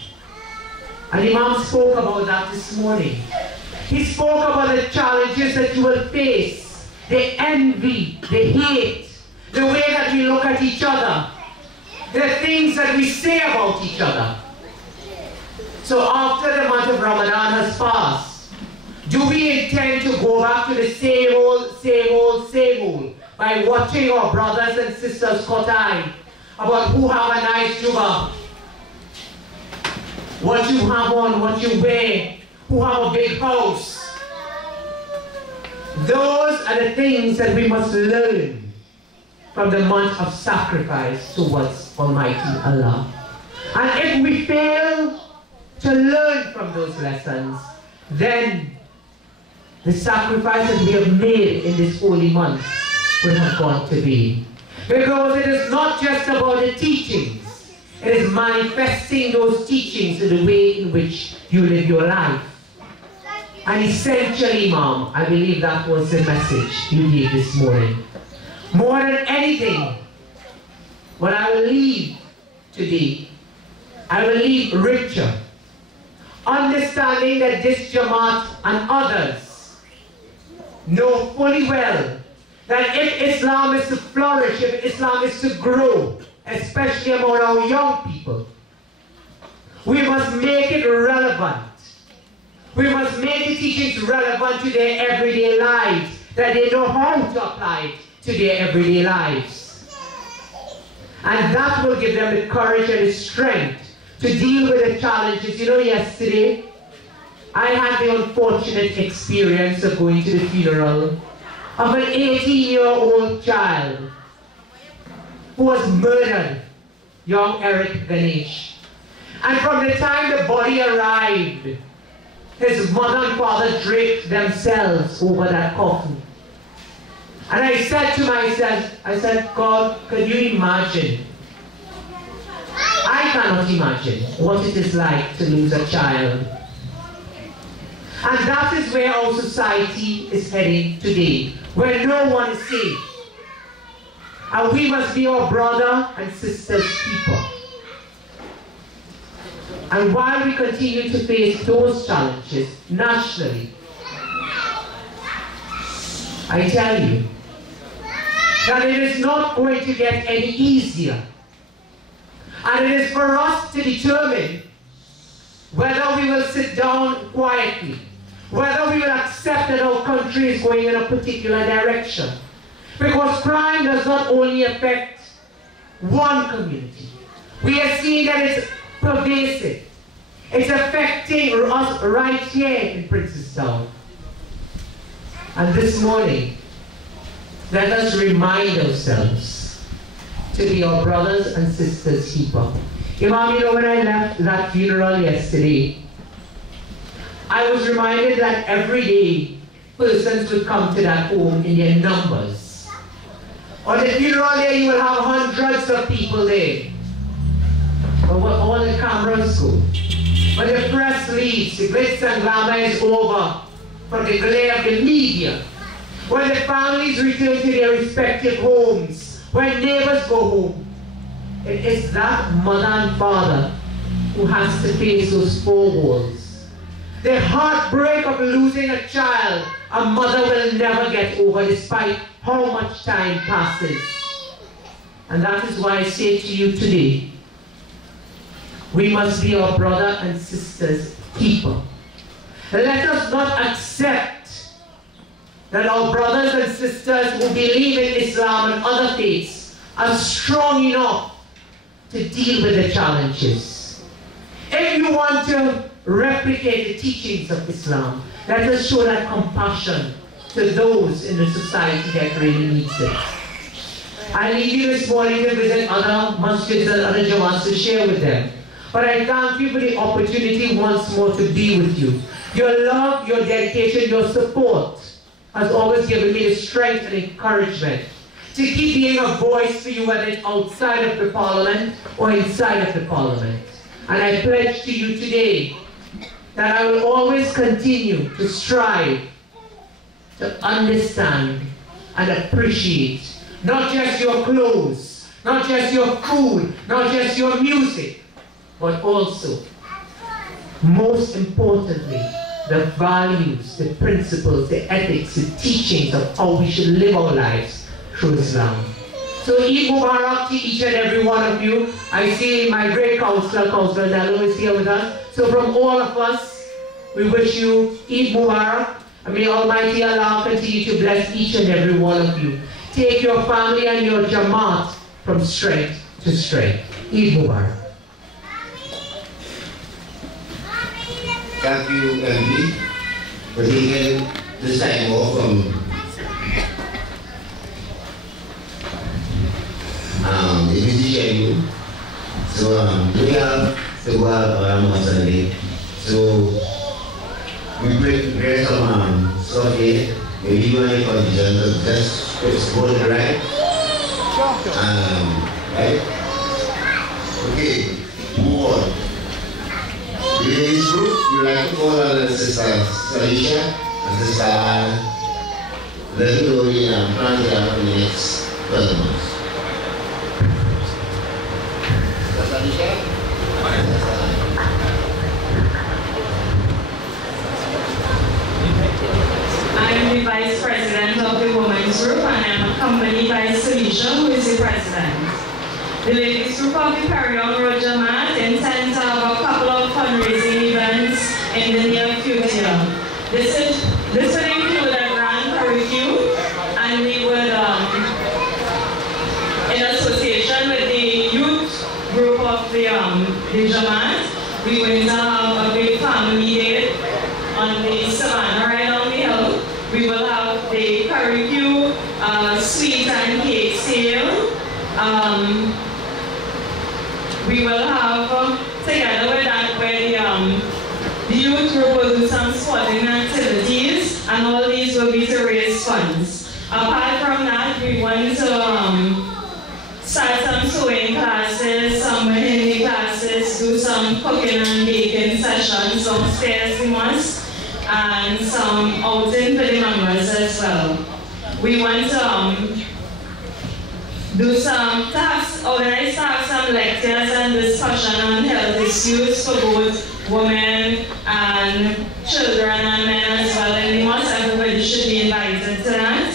And Imam spoke about that this morning. He spoke about the challenges that you will face, the envy, the hate, the way that we look at each other, the things that we say about each other. So after the month of Ramadan has passed, do we intend to go back to the same old by watching our brothers and sisters cut eye about who have a nice juba, what you have on, what you wear, who have a big house? Those are the things that we must learn from the month of sacrifice towards Almighty Allah. And if we fail to learn from those lessons, then the sacrifice that we have made in this holy month will have gone to vain. Because it is not just about the teachings, it is manifesting those teachings in the way in which you live your life. And essentially, Imam, I believe that was the message you gave this morning. More than anything, what I will leave today, I will leave richer, understanding that this Jamaat and others know fully well that if Islam is to flourish, if Islam is to grow, especially among our young people, we must make it relevant. We must make the teachings relevant to their everyday lives, that they know how to apply it to their everyday lives. And that will give them the courage and the strength to deal with the challenges. You know, yesterday, I had the unfortunate experience of going to the funeral of an 18-year-old child who was murdered, young Eric Ganesh. And from the time the body arrived, his mother and father draped themselves over that coffin. And I said to myself, I said, God, can you imagine? I cannot imagine what it is like to lose a child. And that is where our society is heading today, where no one is safe. And we must be our brother and sister's keeper. And while we continue to face those challenges nationally, I tell you that it is not going to get any easier. And it is for us to determine whether we will sit down quietly, whether we will accept that our country is going in a particular direction. Because crime does not only affect one community. We are seeing that it's pervasive. It's affecting us right here in Princestown. And this morning, let us remind ourselves to be our brothers and sisters keeper. Imam, you know, when I left that funeral yesterday, I was reminded that every day persons would come to that home in their numbers. On the funeral day, you will have hundreds of people there. But when all the cameras go, when the press leaves, the glitz and glamour is over from the glare of the media, when the families return to their respective homes, when neighbors go home, it is that mother and father who has to face those four walls. The heartbreak of losing a child, a mother will never get over despite how much time passes. And that is why I say to you today, we must be our brother and sister's keeper. Let us not accept that our brothers and sisters who believe in Islam and other faiths are strong enough to deal with the challenges. If you want to replicate the teachings of Islam, let us show that compassion to those in the society that really needs it. I leave you this morning to visit other masjids and other jamaats to share with them. But I thank you for the opportunity once more to be with you. Your love, your dedication, your support has always given me the strength and encouragement to keep being a voice for you, whether it's outside of the Parliament or inside of the Parliament. And I pledge to you today that I will always continue to strive to understand and appreciate not just your clothes, not just your food, not just your music, but also, most importantly, the values, the principles, the ethics, the teachings of how we should live our lives through Islam. So Eid Mubarak to each and every one of you. I see my great counselor, Councillor Nello, is here with us. So from all of us, we wish you Eid Mubarak. And may Almighty Allah continue to bless each and every one of you. Take your family and your Jamaat from strength to strength. Eid Mubarak. Thank you, MD, for taking this time off from the busy schedule. So we have to go out around on Sunday. So we prepare some stuff here. Maybe you want to condition, just support it, right? Right? Okay, move on. In this group, we would like to call on Sister Salisha and Sister Anne. Let me know in plans for the next 12 months. Sister Salisha? I am the Vice President of the Women's Group and I am accompanied by Salisha, who is the President. The Ladies Group of the Parion Road Jamaat intends to have a couple of fundraising events in the near future. This would include a grand curfew, and we would, in association with the youth group of the Jamaat, we're going to have a big family day on the savannah right on the hill. We will have the curfew, sweet and cake sale. We will have, together with that, where the youth group will do some sporting activities, and all these will be to raise funds. Apart from that, we want to start some sewing classes, some Hindi classes, do some cooking and baking sessions downstairs we must. and some outing for the members as well. We want to do some tasks, organize tasks, some lectures and discussion on health issues for both women and children and men as well. And almost everybody should be invited to that.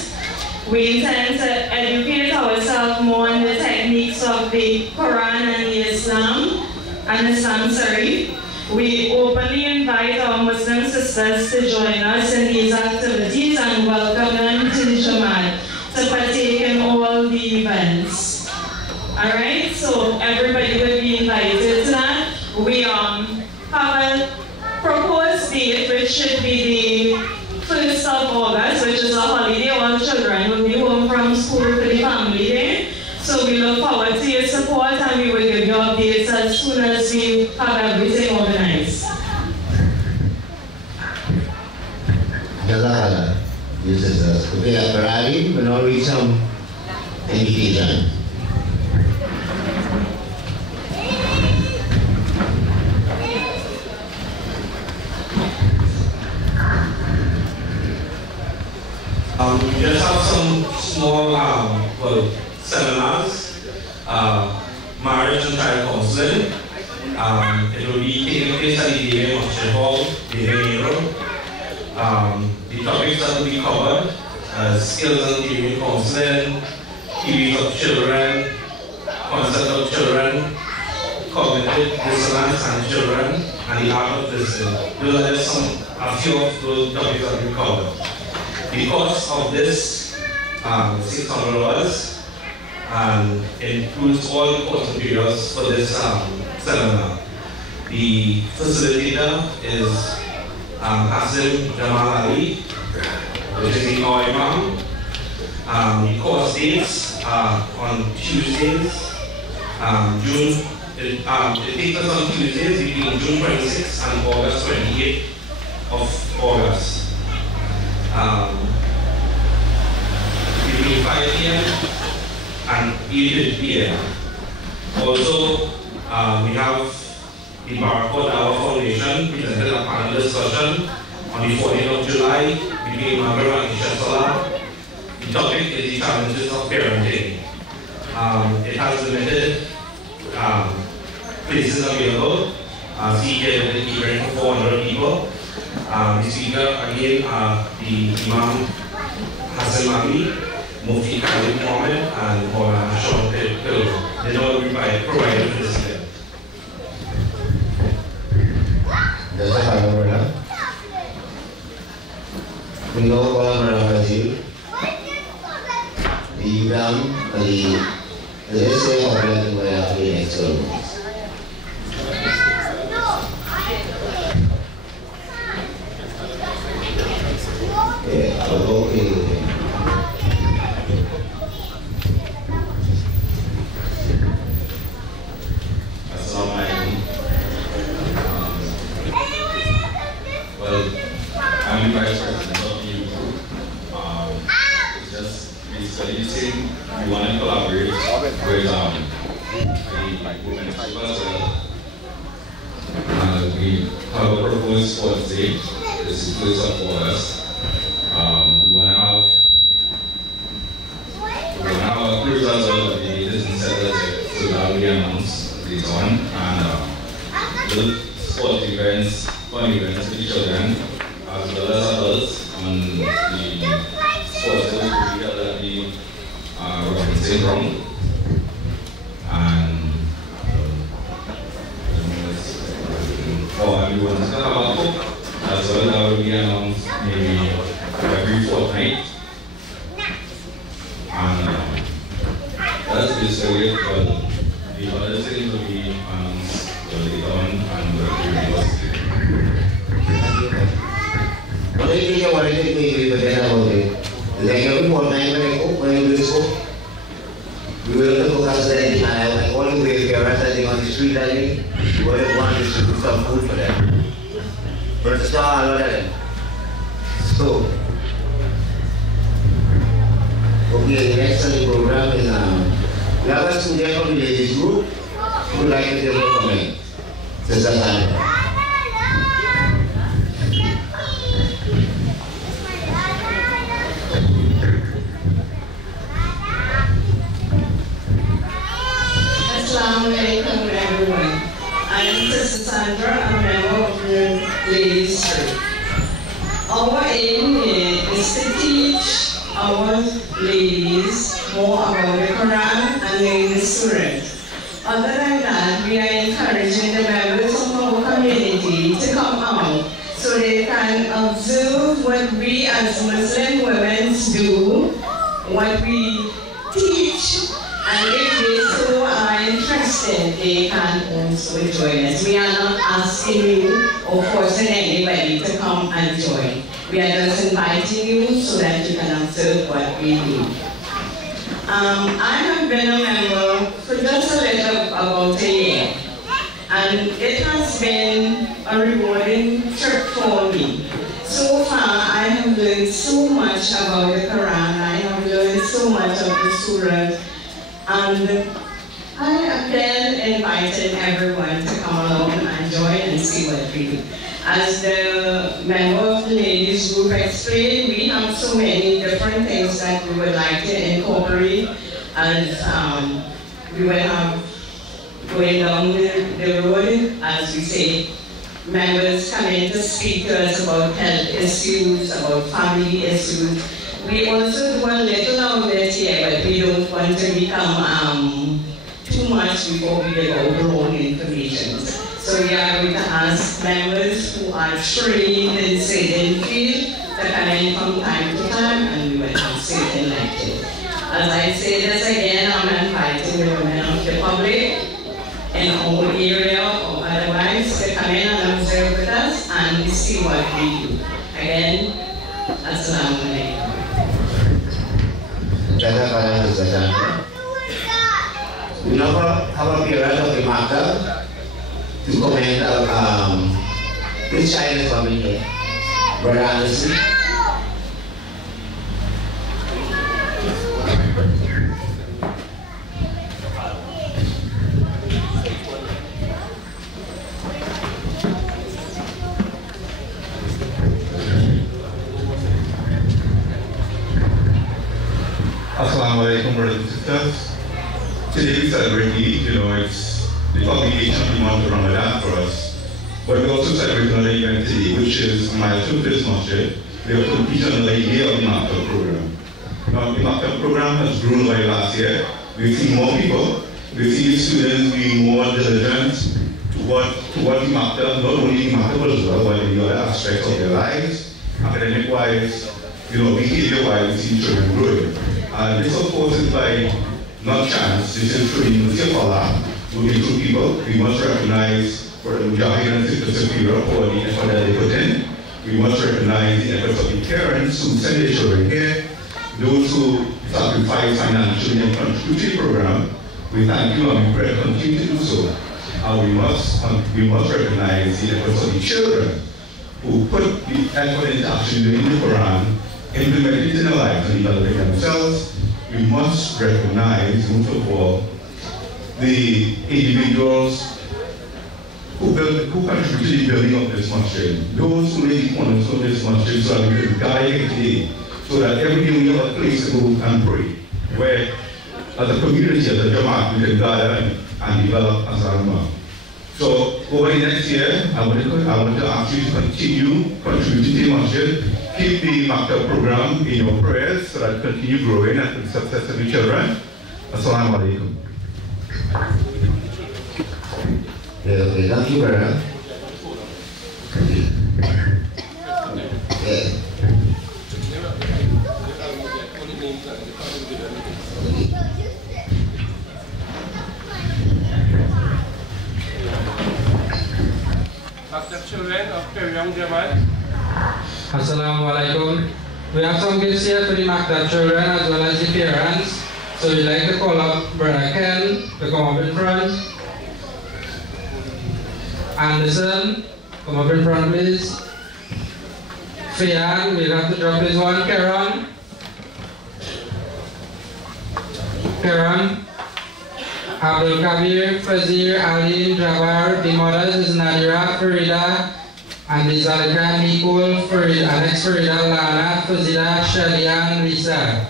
We intend to educate ourselves more on the techniques of the Quran and Islam. We openly invite our Muslim sisters to join us in these activities and welcome them to the Jamaat to partake in all the events. Alright, so everybody will be invited to that. We have a proposed date which should be the 1st of August, which is a holiday. All children will be home from school for the family day. So we look forward to your support and we will give you updates as soon as we have everything organized. Okay, Ferrari, we'll now read some invitation. We just have some small seminars, marriage and child counseling. It will be taking place at the Masjid Hall, the topics that will be covered: skills and giving counseling, theories of children, concept of children, cognitive dissonance and children, and the art of listening. Those are just a few of those topics that we covered. The cost of this $600 and includes all the course materials for this seminar. The facilitator is Jamal Ali, which is the Imam. The course dates are on Tuesdays. It takes us on Tuesdays between June 26th and August 28th of August. Between 5 p.m. and 8 p.m. Also, we have the Barcode Our Foundation presented a panel discussion on the 14th of July between Maghrib and Isha Salah. The topic is the challenges of parenting. It has limited places available. Seat limited catering for 400 people. The speaker again the Imam Hassan Mami, Mufti Khalid Mohammed, and Maulana Sean Pillow. They all will be provided for this event. We know Masjid, the Imam, the essay of the experiments. Well, I'm the vice president of the youth group. It's just basically saying we want to collaborate with the women's group as well. We have a proposed sports day. This is close up for us. We want to have a cruise as well, but the date isn't set as yet, so that will be announced later on. And little sport events, fun events for the children, as well as adults, on the sports that will be held at the Robinson Ground. And we want to have a book as well that will be announced maybe every fortnight. And that's basically it. Well, the other things will be announced later on and will be announced. What do you think about it? Like every fortnight when you do this book, we will have to focus on it. Like all the way parents are on the street, I think, what they want is to do some food for them. But it's not a lot of them. So, okay, the next on the program is we have a student from the ladies group who would like to give a comment. Sister Sandra. Assalamu alaikum everyone. I am Sister Sandra, a member of the Ladies Group. Our aim is to teach our ladies more about the Quran and the Surah. Other than that, we are encouraging the members of our community to come out so they can observe what we as Muslim women do, what we teach, and if they so are interested, they can also join us. We are not asking you or forcing anybody to come and join. We are just inviting you so that you can observe what we do. I have been a member for just a little about a year, and it has been a rewarding trip for me. So far, I have learned so much about the Quran, I have learned so much of the Surah, and I again invited everyone to come along and join and see what we do. As the member of the ladies group explained, we have so many different things that we would like to incorporate as we will have going down the road, as we say, members coming to speak to us about health issues, about family issues. We also do a little of it here, but we don't want to become too much before we give out our own information. So we are going to ask members who are trained in certain field to come in from time to time, and we will have certain lectures. As I say this again, I'm inviting the women of the public in our area or otherwise to come in and observe with us and see what we do. Again, Assalamu alaikum. We now have a period of remarkable to comment on this child is coming here. Brother Anderson. Assalamu alaikum, brothers and sisters. Today we celebrate Eid, it's the obligation of the month of Ramadan for us. But we also celebrate another event today, which is a milestone for this Masjid. We have completed another year of the Maktab program. Now, the Maktab program has grown by last year. We've seen more people. We've seen students being more diligent to what the Maktab, not only the Maktab as well, but in the other aspects of their lives, academic-wise, behavior-wise, we see children growing. And this, of course, is by not chance. This is through the mercy of Allah, looking through people. We must recognize for the Mujahid and Sister Superior for the effort that they put in. We must recognize the efforts of the parents who send their children here, those who sacrifice financially and contribute to the program. We thank you and we pray to continue to do so. And we must recognize the efforts of the children who put the effort into action during the Quran, implement it in their lives and developing themselves. We must recognize, most of all, the individuals who contribute to the building of this masjid, those who lay the corners of this masjid so that we can guide today, so that every day we have a place to go and pray, where as a community, as a Jamaat, we can gather and develop as a Ramadan. So over the next year, I want to ask you to continue contributing to the masjid. Keep the Maktab program in your prayers so that it continue growing and for the success of the children. Assalamu alaikum. Okay, thank you, brother. Maktab children of Periong Jamaat. Assalamu alaikum. We have some gifts here for the Maktab children as well as the parents. So we'd like to call up Brother Ken to come up in front. Anderson, come up in front please. Fian, we'll have to drop this one. Karen. Abdul Kabir, Fazir, Ali, Jabbar. The mothers is Nadira, Farida, and the Zalika, Nicole, Farida, Alex, Farida, Lana, Fazida, Shalian, Risa.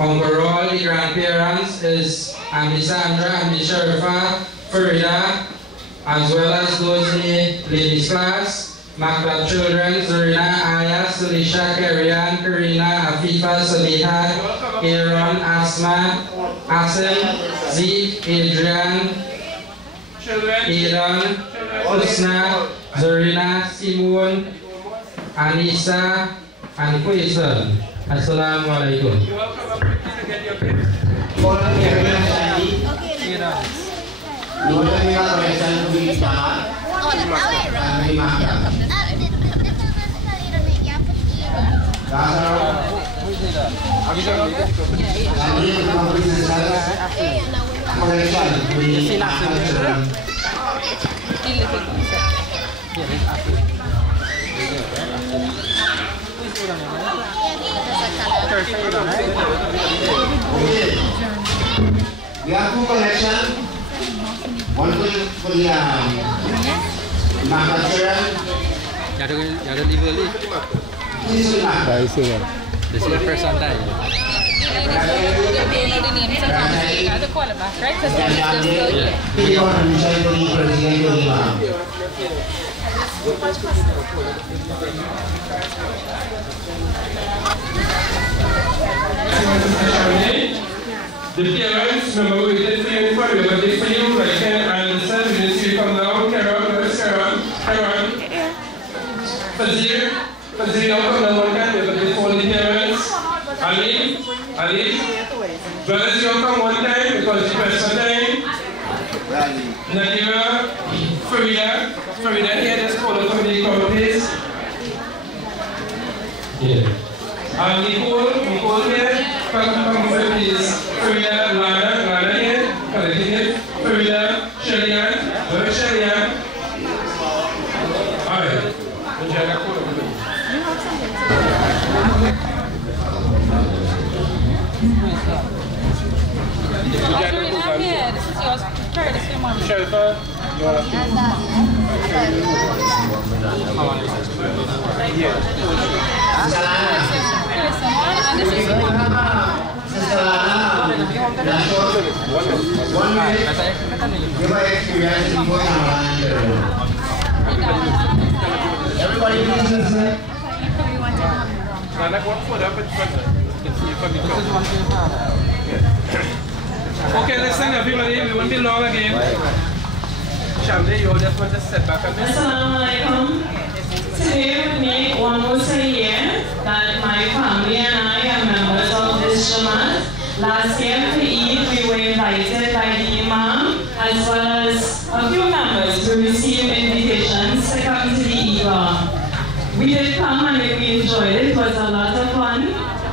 Overall, the grandparents is Auntie Sandra, Auntie Sharifa, Farida, as well as those in the ladies class. Maktab children, Zarina, Aya, Sulisha, Karian, Karina, Afifa, Sabiha, Aaron, Asma, Asim, Zeke, Adrian, Aidan, Husna, Zarina, Simon, Anissa, and Quaison. Assalamu alaikum. We have two collections. One for the children. This is the first time. The parents, remember we did for you before, we did for you, like Ken and said, we did see you come down, Karen, Fazir, don't come down one time, we did for the parents, Ali, brothers, you don't come one time because you press one time, Nadira, Farida here, just call it from the crowd, please. Yeah. Nicole here, come please. Farida, Lana here, collecting it. Farida, Shellyan, alright. This is yours. This is your mom. Sherifa, you want everybody please listen. Okay, listen everybody, we won't be long again. Shamli, you just want to sit back a bit. Assalamu alaikum. Today would make almost a year that my family and I are members of this Jamaat. Last year for Eid, we were invited by the Imam as well as a few members to receive invitations to come to the Eid. We did come and we enjoyed it. It was a lot of fun.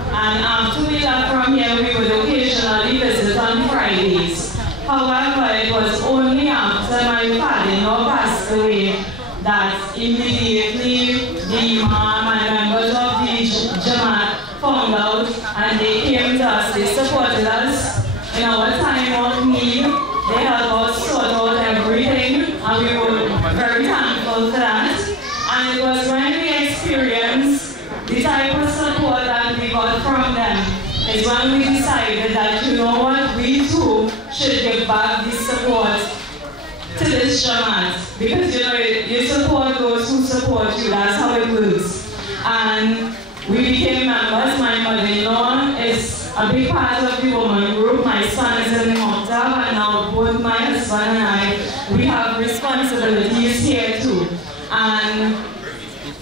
And after we left from here, we would occasionally visit on Fridays. However, it was only after my father-in-law passed away that immediately the Imam and members of the Jamaat found out and they came to us, they supported us in our time of need. They helped us sort out everything and we were very thankful for that. And it was when we experienced the type of support that we got from them is when we decided that, you know what, we too should give back this support to this Jamaat. Because, you know, you support those who support you, that's how it works. And we became members. My mother-in-law is a big part of the woman group. My son is in the Moktab, and now both my husband and I, we have responsibilities here too. And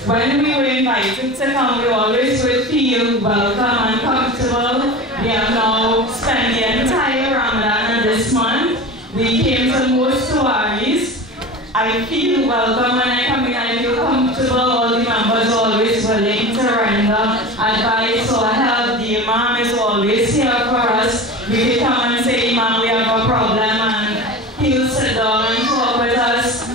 when we were invited to come, we always would feel welcome and comfortable. We have now spent the entire Ramadan this month. We came to most Tawaris. I feel welcome when I come in, I feel comfortable. All the members are always willing to render advice or help. The Imam is always here for us. We can come and say, Imam, we have a problem, and he'll sit down and talk with us.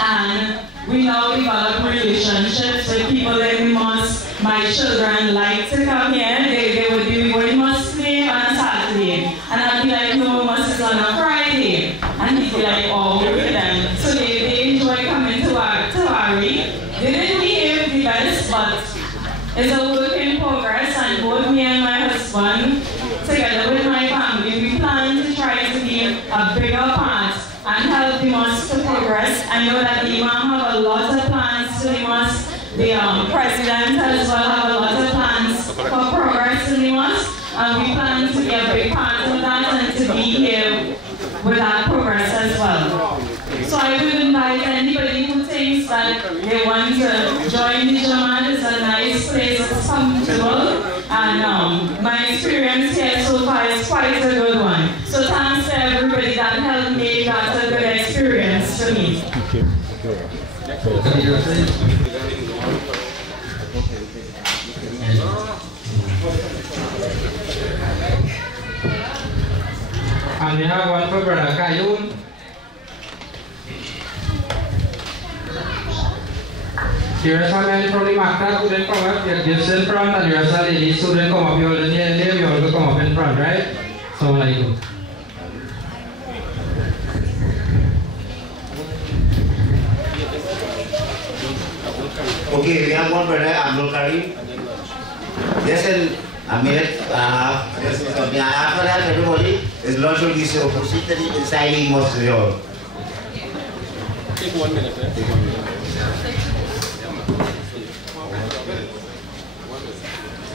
And we now develop relationships with people in the mosque. My children like to come here. They would be going to mosque on a Saturday. And I'd be like, no, mosque is on a Friday. And he'd be like, oh, okay then. So they enjoy coming to Tawari. They didn't behave the best, but it's a work in progress. And both me and my husband, I know that the Imam have a lot of plans to the mosque. The President as well have a lot of plans for progress in the mosque. And we plan to be a big part of that and to be here with that progress as well. So I would invite anybody who thinks that they want to join the Jamaat. It's a nice place, it's comfortable, and my experience here so far is quite a good one. So thanks to everybody that helped make that a good experience for me. And we have one for Brother Kayun. Here are some men from the Maktab who didn't come up. You're still in front, and the rest of the ladies who didn't come up. You already there, you all come up in front, right? Assalamu alaikum. Okay, we have one brother, Abdul Karim. Yes, in a minute, after that, everybody is lunch will be seated inside the mosque. Take 1 minute, eh? Take 1 minute.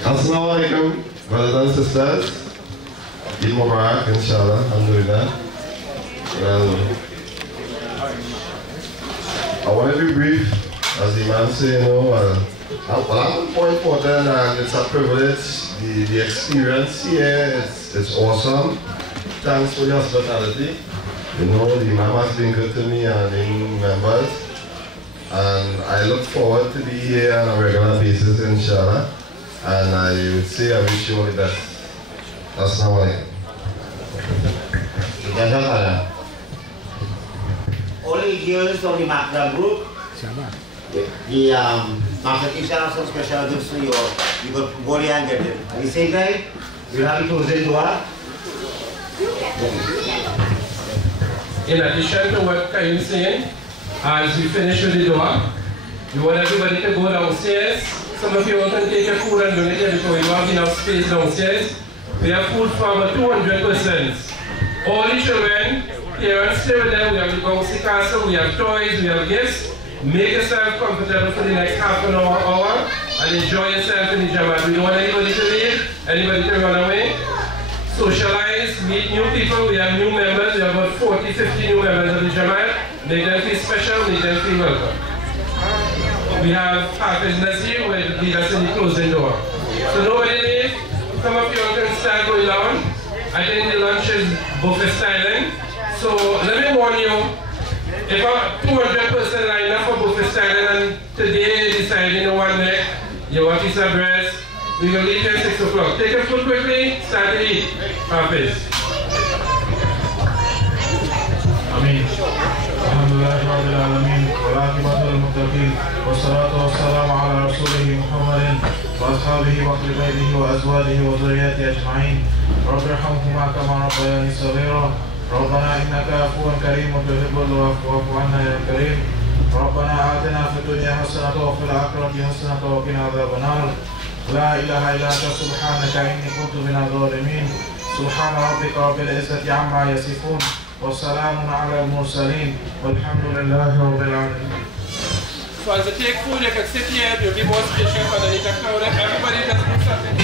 Assalamu alaikum, brothers and sisters. Eid Mubarak, inshallah, alhamdulillah. Well, I want to be brief, as the man said, I'm more important, and it's a privilege. The experience here, it's awesome. Thanks for your hospitality. The Imam has been good to me and the members. And I look forward to be here on a regular basis, inshallah. And I would say I wish you all the best. Assalamu alaikum. Only girls from the Maktab group. The Maktab Isha some special gifts for you. You got go there and get it. At the same time, you have to close the door. In addition to what Kaim is saying, as we finish with the door, you want everybody to go downstairs. Some of you all can take your food and donate it because you have enough space downstairs. We have food for about 200 persons. All the children, parents stay with them. We have the bouncy castle, we have toys, we have gifts. Make yourself comfortable for the next half an hour and enjoy yourself in the Jamaat. We don't want anybody to leave, anybody to run away. Socialize, meet new people. We have new members. We have about 40, 50 new members of the Jamaat. Make them feel special, make them feel welcome. We have Hafiz Nasir who will lead us in the closing door. So nobody leave. Some of you can start going down. I think the lunch is buffet styling. So let me warn you, if a 200 person line up for buffet styling and today you decide in one neck, you want a piece of breast, we will leave here at 6 o'clock. Take your food quickly, start to eat. Hafiz. Amin. Alhamdulillah Rabbil Alameen. والعاقبة للمتقين والصلاة والسلام على رسوله محمد وأصحابه وأهل بيته وأزواجه وذرياته أجمعين. رب ارحمهما كما ربياني صغيرا. ربنا إنك عفو كريم تحب العفو فاعف عنا يا كريم. ربنا آتنا في الدنيا حسنة وفي الآخرة حسنة وقنا عذاب النار. لا إله إلا أنت سبحانك إني كنت من الظالمين. سبحان ربك رب العزة عما يصفون والسلام على المرسلين والحمد لله رب العالمين. So as you take food, you can sit here, you'll be more spatious and then you can cover it. Everybody just do something.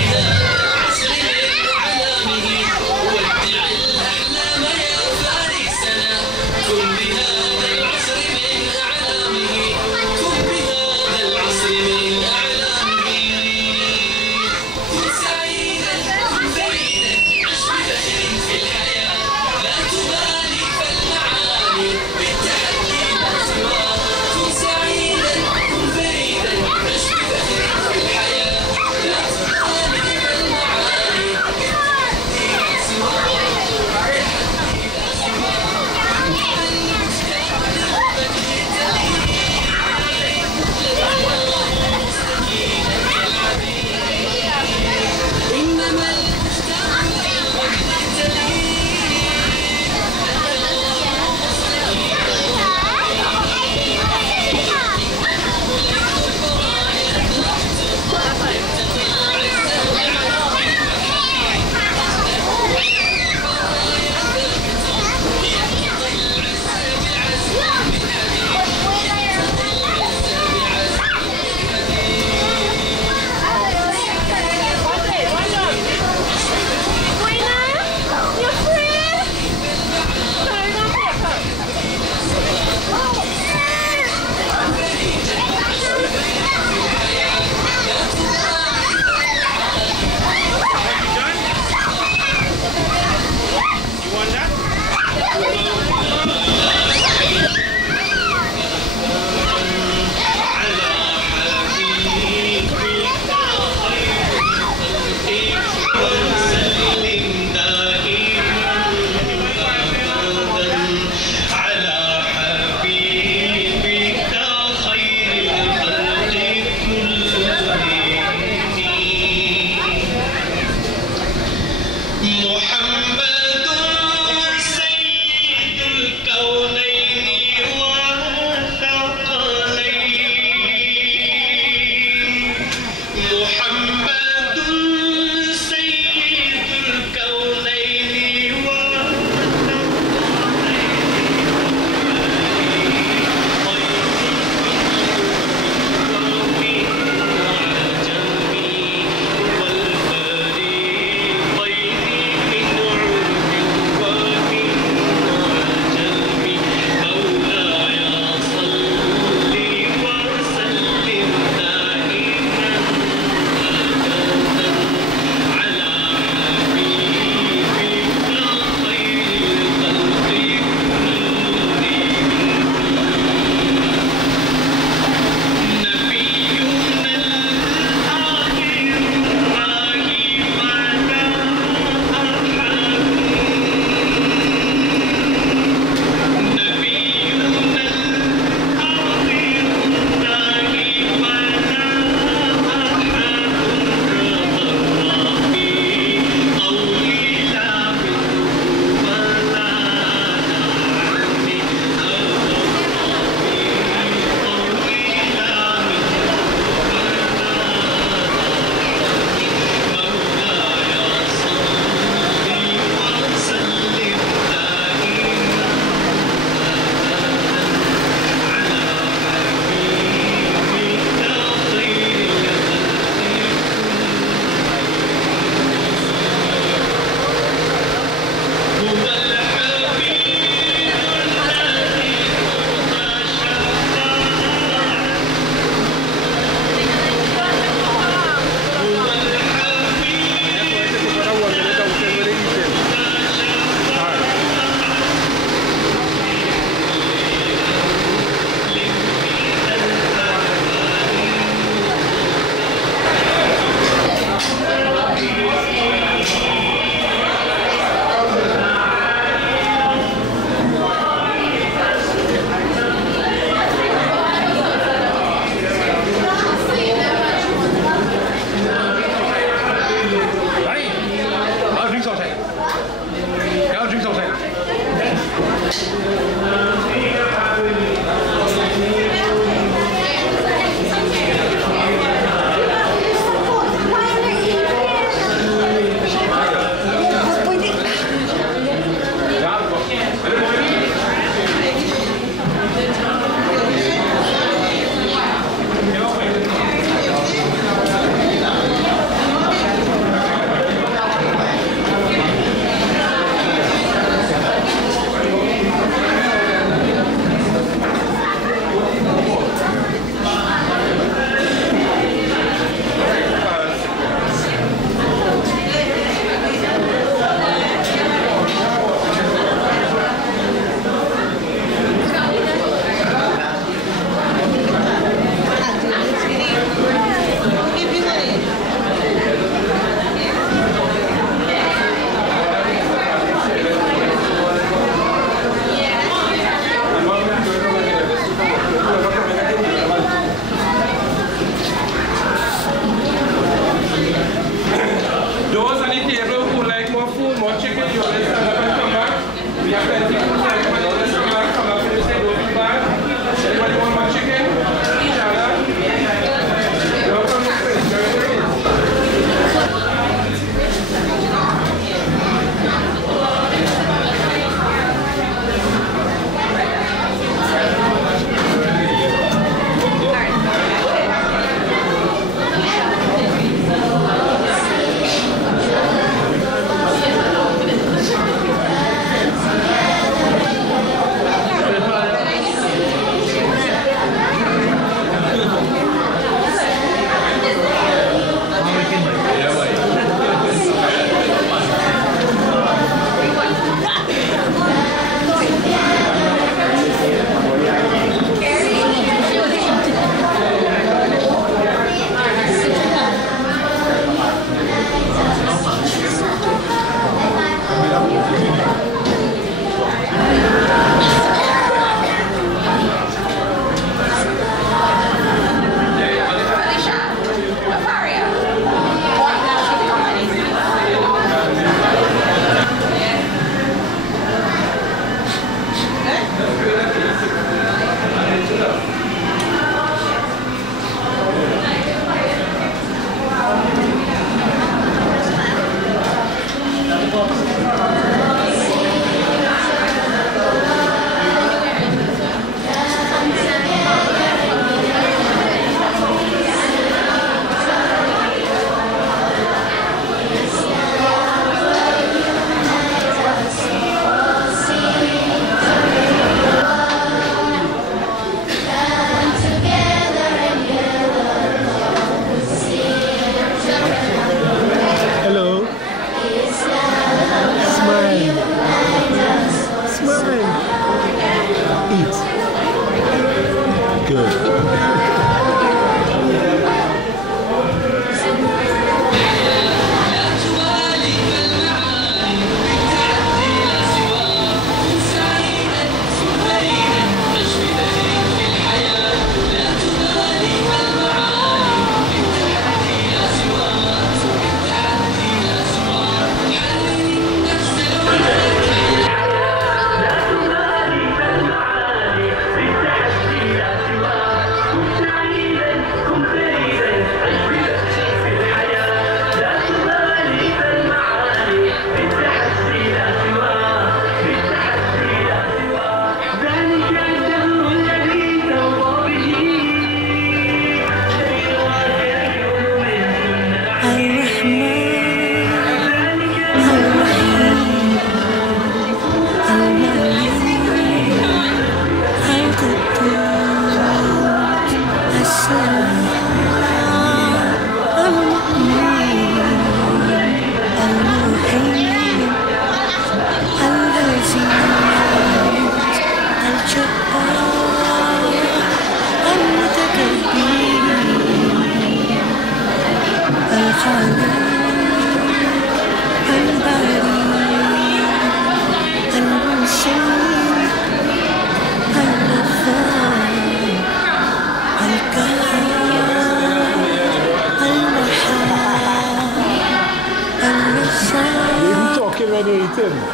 You're talking when you're eating.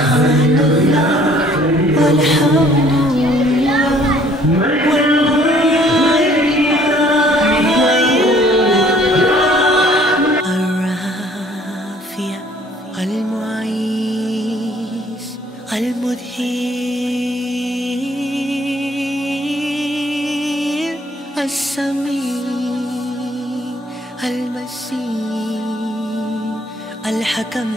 سبحان الله والحمد لله الرافع المعيز المدهير السميع المسيح الحكم